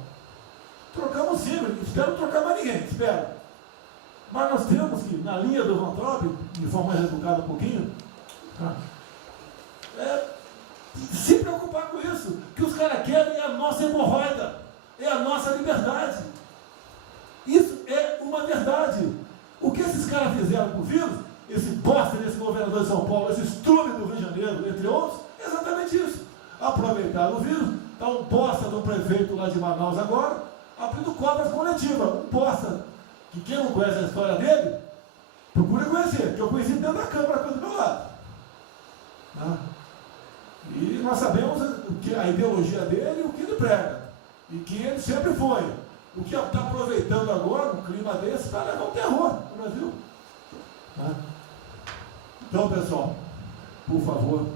Trocamos sim, não espero trocar mais ninguém, espero. Mas nós temos que, na linha do Van Traub, de forma mais educada um pouquinho, se preocupar com isso. Que os caras querem é a nossa hemorroida, é a nossa liberdade. Isso é uma verdade. O que esses caras fizeram com o vírus, esse bosta desse governador de São Paulo, esse estrume do Rio de Janeiro, entre outros, é exatamente isso. Aproveitaram o vírus, está um bosta do prefeito lá de Manaus agora, abrindo cobras coletivas. Um bosta, que quem não conhece a história dele, procure conhecer, que eu conheci dentro da Câmara aqui do meu lado. E nós sabemos que a ideologia dele e o que ele prega. E que ele sempre foi. O que está aproveitando agora, um clima desse, para levar o terror no Brasil. Então, pessoal, por favor,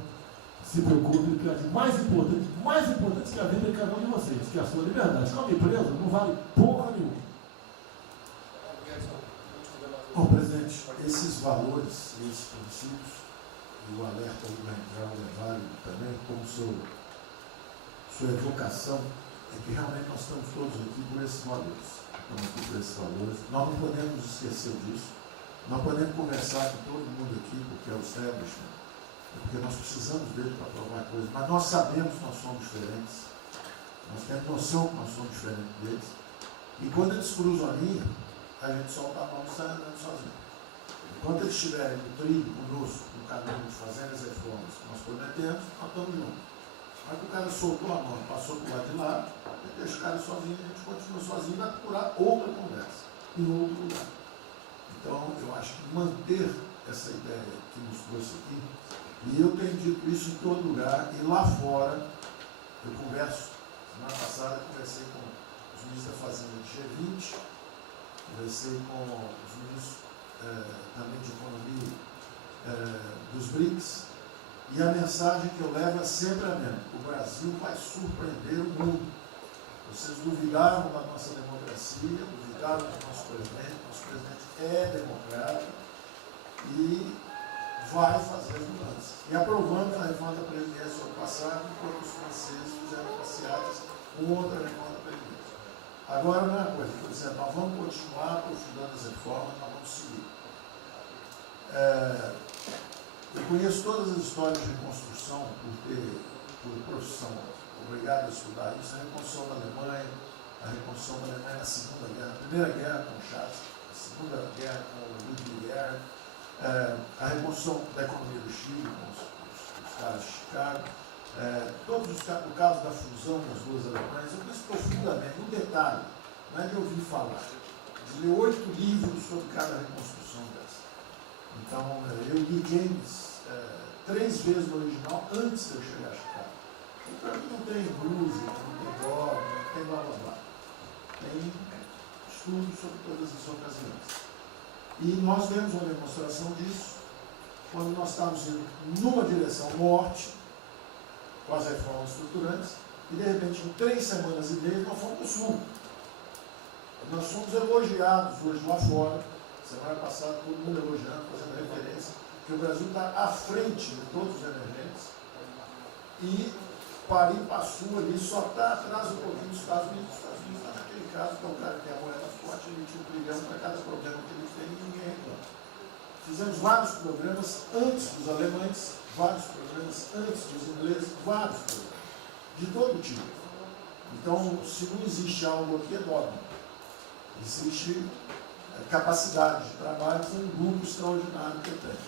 se preocupe, que é mais importante que a vida de cada um de vocês, que é a sua liberdade. Se não me preso, não vale porra nenhuma. Bom, presidente, esses valores, esses princípios, e o alerta do Ventral é válido também, como sua evocação, é que realmente nós estamos todos aqui por esses valores. Estamos aqui por esses valores. Nós não podemos esquecer disso. Nós podemos conversar com todo mundo aqui, porque é o establishment, porque nós precisamos dele para provar coisas, mas nós sabemos que nós somos diferentes. Nós temos noção que nós somos diferentes deles. E quando eles cruzam a linha, a gente solta a mão e sai andando sozinho. Enquanto eles estiverem no trilho conosco, no caminho, fazendo as reformas que nós prometemos, nós estamos juntos. Mas que o cara soltou a mão, passou para o lado de lá, deixa o cara sozinho, a gente continua sozinho, vai procurar outra conversa, em outro lugar. Então, eu acho que manter essa ideia que nos trouxe aqui, e eu tenho dito isso em todo lugar, e lá fora, eu converso, semana passada eu conversei com os ministros da Fazenda de G20, conversei com os ministros também de Economia dos BRICS, E a mensagem que eu levo é sempre a mesma: o Brasil vai surpreender o mundo. Vocês duvidaram da nossa democracia, duvidaram do nosso presidente é democrático e vai fazer as mudanças. E aprovamos a reforma da Previdência no ano passado, enquanto os franceses fizeram passeatas com outra reforma da Previdência. Agora, não é uma coisa, por exemplo, nós vamos continuar aprofundando as reformas, nós vamos seguir. Eu conheço todas as histórias de reconstrução por profissão, obrigado a estudar isso, a reconstrução da Alemanha, na Segunda Guerra, a Primeira Guerra com Chaves, a Segunda Guerra com Ludwig Erhard, a reconstrução da economia do Chile com os caras de Chicago, o caso da fusão das duas Alemanhas. Eu conheço profundamente, no detalhe, não é de ouvir falar. Eu li 8 livros sobre cada reconstrução dessa. Então, eu li James 3 vezes no original antes de eu chegar a Chicago. Então, não tem música, não tem dogma, não tem blá blá blá. Tem estudos sobre todas as ocasiões. E nós demos uma demonstração disso quando nós estávamos indo numa direção norte, com as reformas estruturantes, e de repente, em 3 semanas e meia, nós fomos para o sul. Nós fomos elogiados hoje lá fora, semana passada, todo mundo elogiando, fazendo referência, que o Brasil está à frente de todos os emergentes, e Paris passou ali, só está atrás um pouquinho dos Estados Unidos. Os Estados Unidos está naquele caso, que é um cara que tem a moeda forte, emite $1 trilhão para cada problema que eles têm e ninguém reclama. Fizemos vários programas antes dos alemães, vários programas antes dos ingleses, vários programas, de todo tipo. Então, se não existe algo aqui, é dogma. Existe capacidade de trabalho com um grupo extraordinário que eu tenho.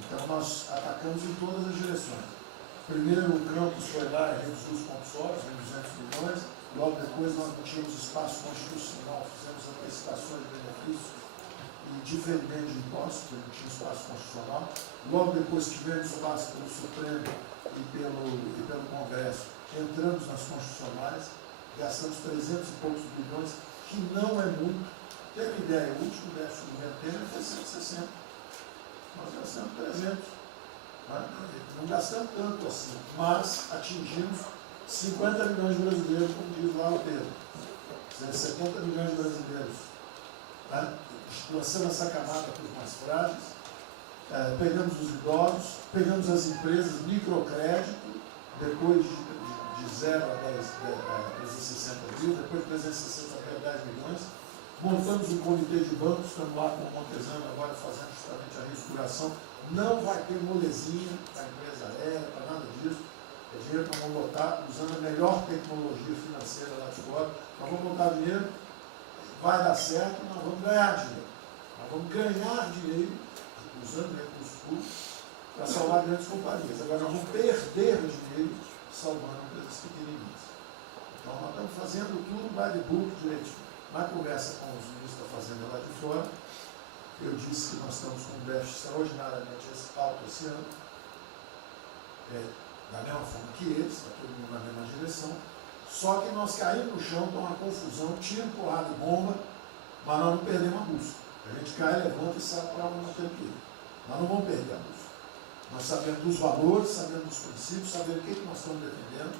Então, nós atacamos em todas as direções. Primeiro, o campus foi lá e reduziu os compulsórios em 200 milhões. Logo depois, nós não tínhamos espaço constitucional, fizemos antecipações de benefícios e diferimento de impostos, porque não tinha espaço constitucional. Logo depois, tivemos espaço pelo Supremo e pelo Congresso. Entramos nas constitucionais, gastamos 300 e poucos bilhões, que não é muito. Tem uma ideia, o último déficit do governo Temer foi 160. Nós gastamos 300. Não gastamos tanto assim, mas atingimos 50 milhões de brasileiros, como diz lá o Pedro. 70 milhões de brasileiros. Lançando essa camada para os mais frágeis, pegamos os idosos, pegamos as empresas, microcrédito, depois de 0 a 360 mil, depois de 360 a 10 milhões. Montamos um comitê de bancos, estamos lá com o Montezano agora fazendo justamente a reestruturação. Não vai ter molezinha para a empresa aérea, para nada disso. É dinheiro que nós vamos botar usando a melhor tecnologia financeira lá de fora. Nós vamos botar dinheiro, vai dar certo, nós vamos ganhar dinheiro. Nós vamos ganhar dinheiro usando recursos públicos para salvar grandes companhias. Agora nós vamos perder dinheiro salvando empresas pequenininhas. Então nós estamos fazendo tudo by the book direitinho. Na conversa com os ministros da Fazenda lá de fora, eu disse que nós estamos com um déficit extraordinariamente alto esse ano, da mesma forma que eles, está todo mundo na mesma direção, só que nós caímos no chão, com uma confusão, tiro, porrada e bomba, mas nós não perdemos a busca. A gente cai, levanta e sabe para onde nós temos que ir. Nós não vamos perder a busca. Nós sabemos dos valores, sabemos dos princípios, sabemos o que nós estamos defendendo.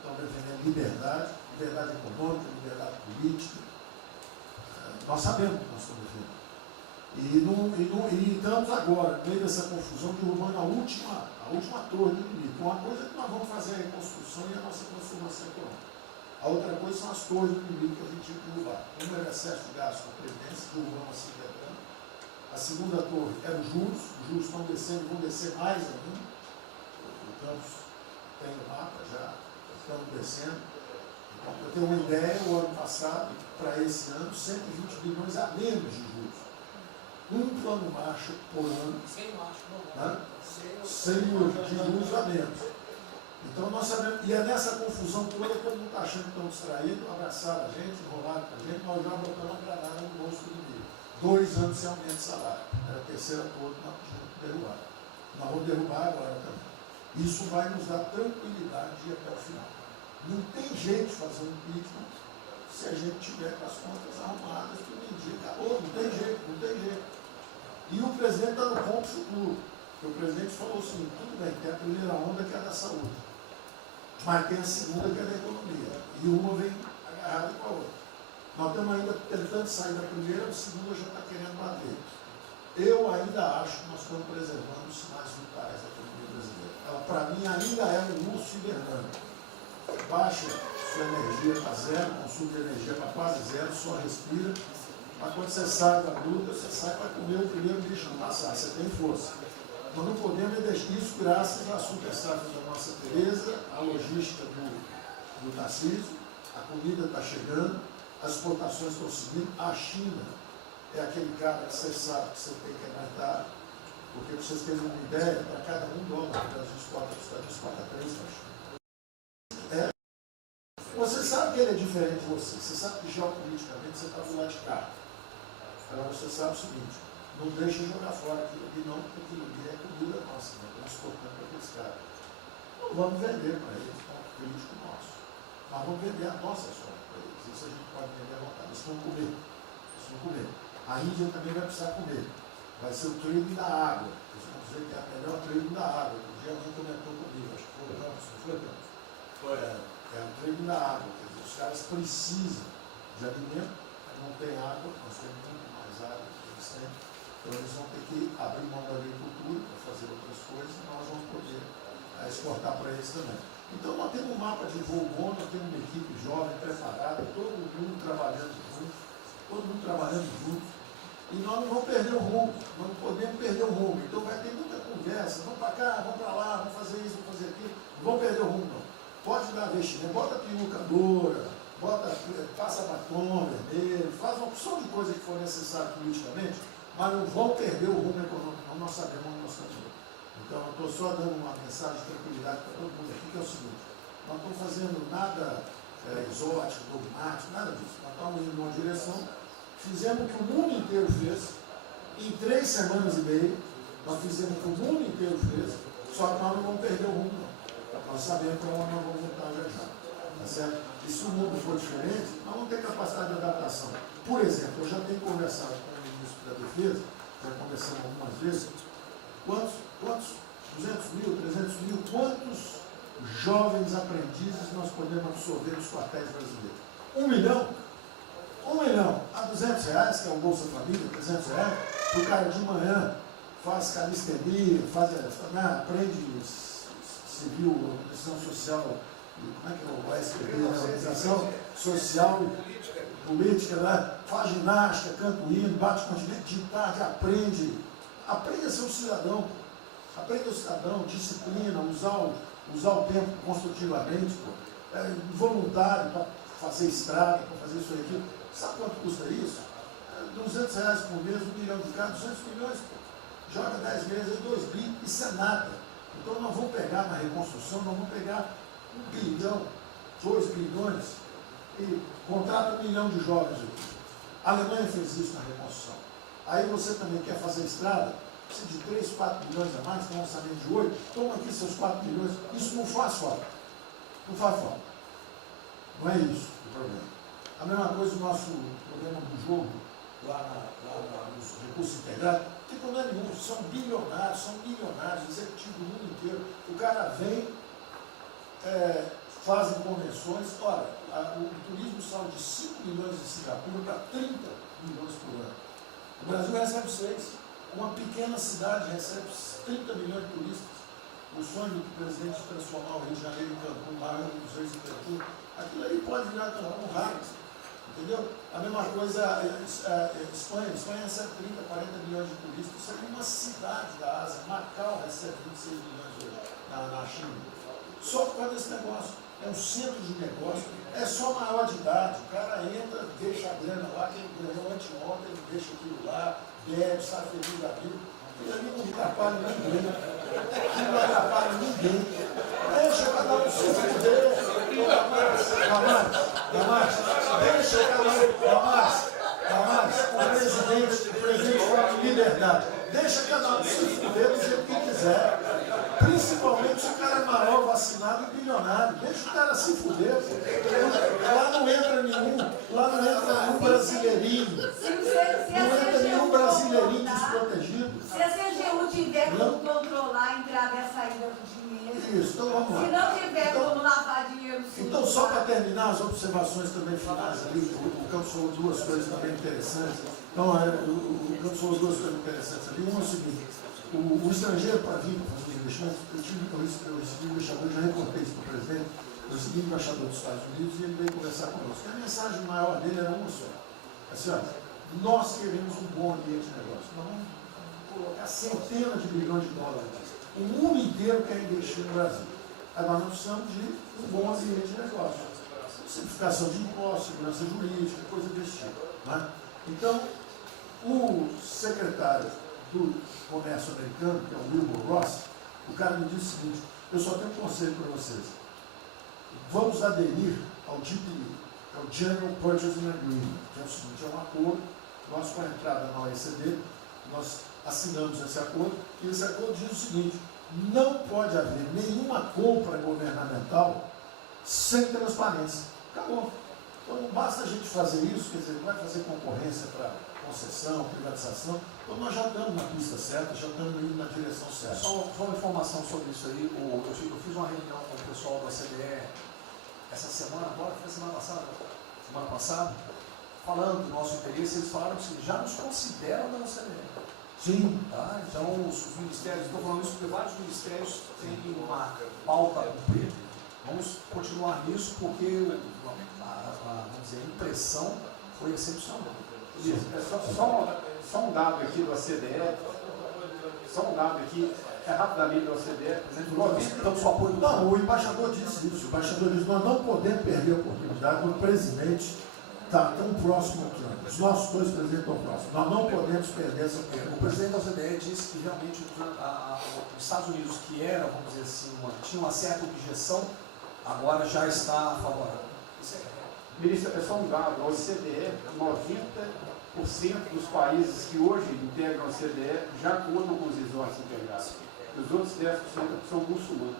Estamos defendendo liberdade, liberdade econômica, liberdade política. Nós sabemos o que nós estamos defendendo. E estamos agora, no meio dessa confusão, derrubando a última torre do inimigo. Uma coisa é que nós vamos fazer a reconstrução e a nossa transformação econômica. A outra coisa são as torres do inimigo que a gente tinha que derrubar. Uma era excesso de gasto com a Previdência, derrubamos assim quebrando. A segunda torre era os juros estão descendo e vão descer mais ainda. O Campos tem o mapa já, estamos descendo. Então, para ter uma ideia, o ano passado, para esse ano, 120 bilhões a menos de juros. Um plano Marshall por ano, sem juros a menos. Então nós sabemos, e é nessa confusão toda, todo mundo está achando que estão distraídos, abraçaram a gente, enrolaram com a gente, nós já botamos a granada no bolso do inimigo. 2 anos sem aumento de salário. Era a terceira toda que nós tínhamos que derrubar. Nós vamos derrubar agora também. Isso vai nos dar tranquilidade de ir até o final. Não tem jeito de fazer um impeachment se a gente tiver com as contas arrumadas, tudo indica. Não tem jeito. E o presidente está no ponto futuro. Porque o presidente falou o seguinte, tudo bem, tem a primeira onda que é a da saúde, mas tem a segunda que é da economia. E uma vem agarrada com a outra. Nós estamos ainda tentando sair da primeira, a segunda já está querendo bater. Eu ainda acho que nós estamos preservando os sinais vitais da economia brasileira. Ela, para mim, ainda é um urso hibernando. Baixa sua energia para zero, consumo de energia para quase zero, só respira. Mas quando você sai da luta, você sai para comer o primeiro bicho que passar, você tem força. Nós não podemos deixar isso graças à super safra da nossa Tereza, à logística do Tarcísio, a comida está chegando, as exportações estão subindo, a China é aquele cara que você sabe que você tem que aguentar, porque para vocês terem uma ideia, para cada $1 que o Brasil exporta, os Estados Unidos exporta 3 para a China. Você sabe que ele é diferente de você sabe que geopoliticamente você está do lado de cá. Agora você sabe o seguinte, não deixa jogar fora aquilo ali não, porque aquilo ali é comida nossa, né? Estamos exportando para aqueles caras. Não vamos vender para eles, é um político nosso. Mas vamos vender a nossa soja para eles. Isso a gente pode vender à vontade. Eles vão comer. Eles vão comer. A Índia também vai precisar comer. Vai ser o trading da água. Eles vão dizer que é a melhor trading da água. Um dia alguém comentou comigo, acho que foi o Ramos, não foi, Ramos? Foi. É o trading da água. Quer dizer, os caras precisam de alimento, não tem água, nós temos muito mais água que eles têm. Então eles vão ter que abrir mão da agricultura para fazer outras coisas e nós vamos poder exportar para eles também. Então nós temos um mapa de voo bom, nós temos uma equipe jovem, preparada, todo mundo trabalhando junto, e nós não vamos perder o rumo, nós não podemos perder o rumo. Então vai ter muita conversa, vamos para cá, vamos para lá, vamos fazer isso, vamos fazer aquilo, não vamos perder o rumo não. Pode dar vestimento, bota perucadora, passa batom vermelho, faz uma opção de coisa que for necessária politicamente, mas não vão perder o rumo econômico, não, nós sabemos onde nós estamos. Então, eu estou só dando uma mensagem de tranquilidade para todo mundo aqui, que é o seguinte, nós não estamos fazendo nada exótico, dogmático, nada disso. Nós estamos indo numa direção, fizemos o que o mundo inteiro fez, em 3 semanas e meia, nós fizemos o que o mundo inteiro fez, só que nós não vamos perder o rumo, não. Nós sabemos para onde nós vamos voltar já já. Tá certo? E se o mundo for diferente, nós vamos ter capacidade de adaptação. Por exemplo, eu já tenho conversado com o ministro da Defesa, já conversamos algumas vezes, quantos 200 mil, 300 mil, quantos jovens aprendizes nós podemos absorver nos quartéis brasileiros? 1 milhão? 1 milhão a R$200, que é o Bolsa Família, R$300, o cara de manhã faz calistenia, aprende civil, organização social, como é que é o OSPB, organização social e política, né? Faz ginástica, canta o hino, bate continente de tarde, aprende a ser um cidadão, aprende o cidadão, disciplina, usar o tempo construtivamente, voluntário para fazer estrada, para fazer isso e aquilo. Sabe quanto custa isso? R$200 por mês, 1 milhão de cada, 200 milhões, joga 10 meses, 2 bi, isso é nada. Então nós vamos pegar na reconstrução, nós vamos pegar 1 bilhão, 2 bilhões e contrata 1 milhão de jovens aqui. A Alemanha fez isso na reconstrução. Aí você também quer fazer estrada, precisa de 3, 4 bilhões a mais, tem um orçamento de 8, toma aqui seus 4 bilhões. Isso não faz falta. Não faz falta. Não é isso o problema. A mesma coisa o nosso programa do jogo, lá nos recursos integrados, não tem problema nenhum, são bilionários, são milionários, executivos do mundo inteiro. O cara vem, fazem convenções, olha, o turismo saiu de 5 milhões de Singapura para 30 milhões por ano. O Brasil recebe 6. Uma pequena cidade recebe 30 milhões de turistas. O sonho do presidente de transformar o Rio de Janeiro em Cancún, maior dos reis em Cancún, aquilo ali pode virar Cancún rápido. Entendeu? A mesma coisa Espanha. Espanha recebe 30, 40 milhões de turistas. Isso é uma cidade da Ásia. Macau recebe 26 milhões hoje na China. Só por causa desse negócio. É um centro de negócio. É só maior de idade. O cara entra, deixa a grana lá, que ele ganhou anteontem, ele deixa aquilo lá, bebe, sai feliz da vida. Ele ali não atrapalha ninguém. Ele não atrapalha ninguém. Deixa cada um se fuder. Deixa o presidente fala de liberdade. Deixa cada um se fuder do jeito que quiser. Principalmente se o cara é maior, vacinado e bilionário. Deixa o cara se fuder. Lá não entra nenhum brasileirinho. Não entra nenhum brasileirinho desprotegido. Se a CGU tiver controle grave é a saída do dinheiro. Isso, então vamos lá. Se não tiver como lavar dinheiro sujo. Então, só para terminar as observações também finais ali, o Campos falou duas coisas também interessantes. Então, o Campos falou duas coisas interessantes ali. Uma é o seguinte, o estrangeiro para vir para fazer investimentos, eu recebi um embaixador, já reportei isso para o presidente, eu recebi um embaixador dos Estados Unidos e ele veio conversar conosco. E a mensagem maior dele era uma só. Assim, olha, nós queremos um bom ambiente de negócio. Nós vamos colocar centenas de bilhões de dólares. O mundo inteiro quer investir no Brasil. Agora nós precisamos de um bom ambiente de negócio. Simplificação de impostos, segurança jurídica, coisa desse tipo. Né? Então, o secretário do Comércio americano, que é o Wilbur Ross, o cara me disse o seguinte, eu só tenho um conselho para vocês. Vamos aderir ao GPI, que é o General Purchasing Agreement, que é o seguinte, é um acordo, nós com a entrada na OECD, nós assinamos esse acordo, e esse acordo diz o seguinte, não pode haver nenhuma compra governamental sem transparência. Acabou. Então não basta a gente fazer isso, quer dizer, não vai fazer concorrência para concessão, privatização, então nós já estamos na pista certa, já estamos indo na direção certa. Só uma informação sobre isso aí, eu fiz uma reunião com o pessoal da CDE essa semana, agora foi semana passada, falando do nosso interesse, eles falaram que já nos consideram da CDE. Sim. Tá? Então, os ministérios, estou falando isso porque vários ministérios têm uma pauta a cumprir. Vamos continuar nisso porque vamos dizer, a impressão foi excepcional. Isso. Só um dado aqui do OCDE, rapidamente do OCDE, então, só apoio. Não, o embaixador disse isso. O embaixador disse, nós não podemos perder a oportunidade do presidente está tão próximo aqui. Os nossos dois presidentes estão próximos. Nós não podemos perder essa oportunidade. O presidente da OCDE disse que realmente os Estados Unidos, que era, vamos dizer assim, tinha uma certa objeção, agora já está favorável. Ministro, é só um dado, a OCDE, 90% dos países que hoje integram a OCDE já contam com os resorts integrados. Os outros 10% são muçulmanos.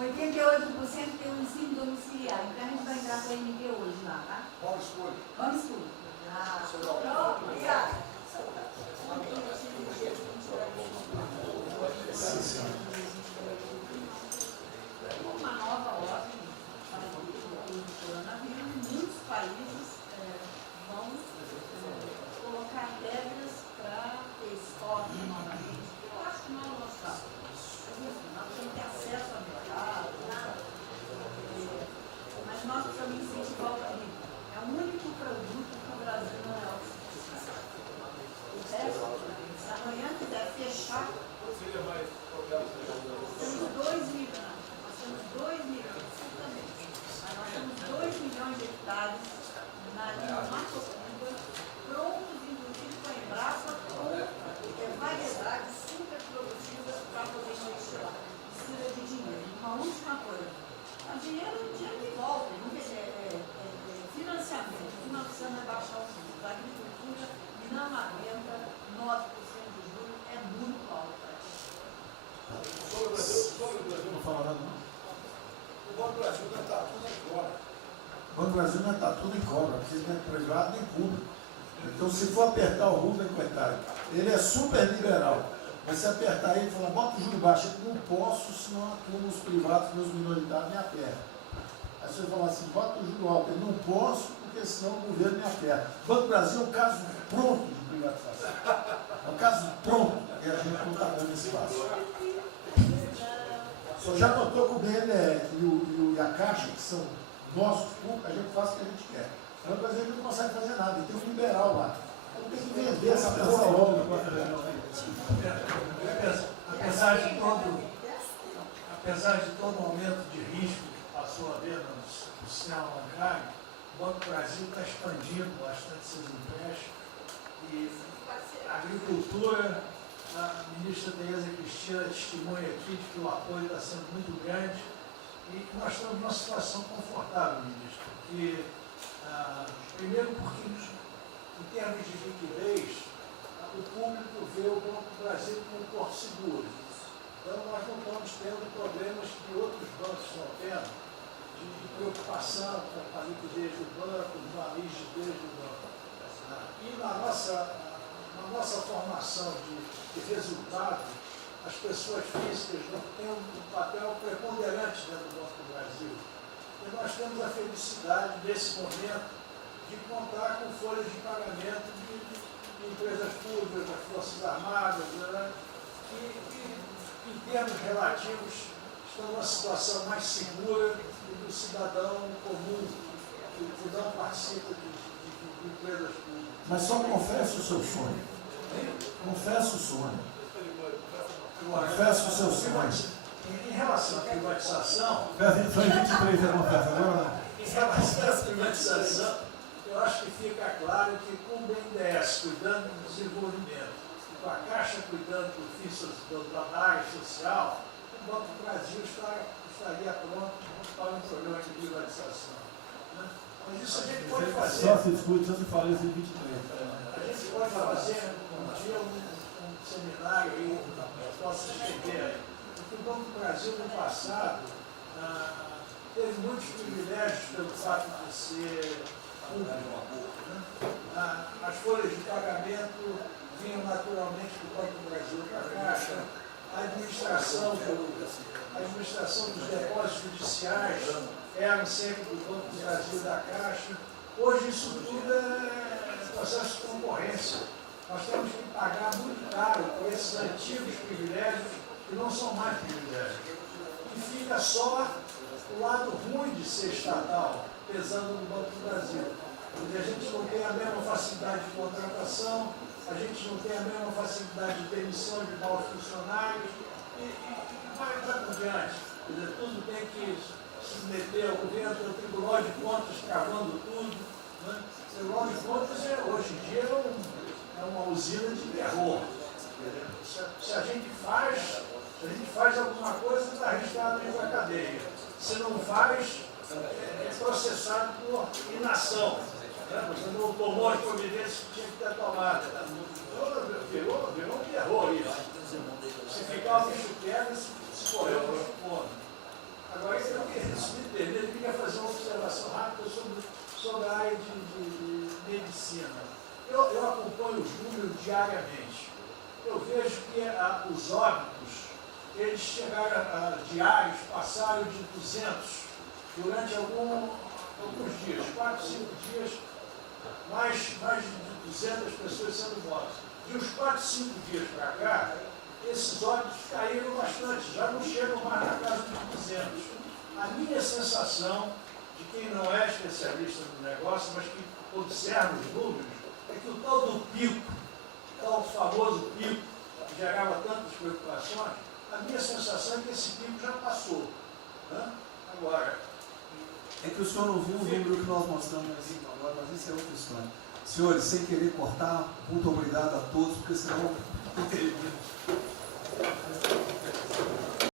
88% tem um ensino domiciliar, então a gente vai entrar com a MD hoje lá, tá? Vamos escolher. Pronto, obrigada. Uma nova ordem para o coronavírus, muitos países vão colocar regras para ter estoque novamente. Eu acho que não é o nosso caso. Nós temos que ter acesso ao mercado, mas nós precisamos incentivar o turismo. É o único produto que o Brasil não é autossuficiente. O resto, se amanhã quiser fechar, temos 2 milhões. Nós temos 2 milhões, certamente. Mas nós temos 2 milhões de hectares na linha Mato-Piba, prontos, inclusive com a Embrapa, com variedades super produtivas para poder investir lá. Precisa de dinheiro. Uma última coisa. O dinheiro que volta, financiamento. Nós precisamos rebaixar os juros. A agricultura não aguenta 9% de juros, é muito alto. Sobre o Brasil não fala nada, não. O Banco do Brasil não está tudo em cobra. O Banco do Brasil não está tudo em cobra, porque não é privado nem público. Então, se for apertar o Rubem, coitado, ele é super liberal. Mas se apertar ele e falar, bota o juro baixo, eu não posso, senão a turma, os privados, meus minoritários, me apertam. Aí você fala assim, bota o juro alto, eu não posso, porque senão o governo me aperta. O Banco do Brasil é um caso pronto de privatização. É um caso pronto, e a gente não está dando espaço. Só já notou que o BNDES e a Caixa, que são nossos públicos, a gente faz o que a gente quer. Mas o Brasil não consegue fazer nada, e tem um liberal lá. Então tem que vender essa porra logo. Apesar de todo o aumento de risco que passou a haver no sistema bancário, o Banco do Brasil está expandindo bastante seus empréstimos e a agricultura, a ministra Tereza Cristina testemunha aqui de que o apoio está sendo muito grande e nós estamos numa situação confortável, ministro, porque, primeiro porque em termos de liquidez, o público vê o Banco do Brasil como um porto seguro. Então, nós não estamos tendo problemas que outros bancos estão tendo, de preocupação com a liquidez do banco, com a rigidez do banco. E na nossa formação de resultado, as pessoas físicas não têm um papel preponderante dentro do Banco do Brasil. E nós temos a felicidade, nesse momento, de contar com folhas de pagamento de empresas públicas, das Forças Armadas, né, que, em termos relativos, estão numa situação mais segura do cidadão comum, que não participa de empresas públicas. Mas só confesse o seu sonho. Confesse o sonho. Confesse o seu sonho. Em relação à privatização... Só em 23 eu confesso, agora Em relação à privatização, eu acho que fica claro que com o BNDES cuidando do desenvolvimento, com a Caixa cuidando da área social, o Banco do Brasil estaria pronto para um programa de privatização. Né? Mas isso a gente pode fazer. Só se discute, só se fala isso em 23. A gente pode fazer um dia um seminário aí, que possa escrever aí. Porque o Banco do Brasil, no passado, teve muitos privilégios pelo fato de ser público. Né? As folhas de pagamento vinham naturalmente do Banco do Brasil para a Caixa. A administração dos depósitos judiciais eram sempre do Banco do Brasil e da Caixa. Hoje isso tudo é processo de concorrência. Nós temos que pagar muito caro por esses antigos privilégios que não são mais privilégios. E fica só o lado ruim de ser estatal, pesando no Banco do Brasil. Porque a gente não tem a mesma facilidade de contratação, a gente não tem a mesma facilidade de demissão de maus funcionários, e vai por diante. Quer dizer, tudo tem que se submeter ao governo, ao Tribunal de Contas cavando tudo. Né? O Tribunal de Contas, hoje em dia, é uma usina de terror. Se a gente faz alguma coisa, está arriscado ir para a cadeia. Se não faz, é processado por inação. Você não tomou as providências que tinha que ter tomado. Virou um terror isso. Se ficar o bicho quebra, se correr o bicho come. Agora, eu queria fazer uma observação rápida sobre a área de medicina. Eu acompanho os números diariamente. Eu vejo que os óbitos, eles chegaram diários, passaram de 200 durante alguns dias, 4, 5 dias, mais de 200 pessoas sendo mortas. De uns 4, 5 dias para cá, esses óbitos caíram bastante, já não chegam mais na casa dos 200. A minha sensação, de quem não é especialista no negócio, mas que observa os números, é que o tal do pico, o tal famoso pico, que gerava tantas preocupações, a minha sensação é que esse pico já passou. Né? Agora... É que o senhor não viu o número que nós mostramos assim agora, mas isso é outra história. Senhores, sem querer cortar, muito obrigado a todos, porque senão não teria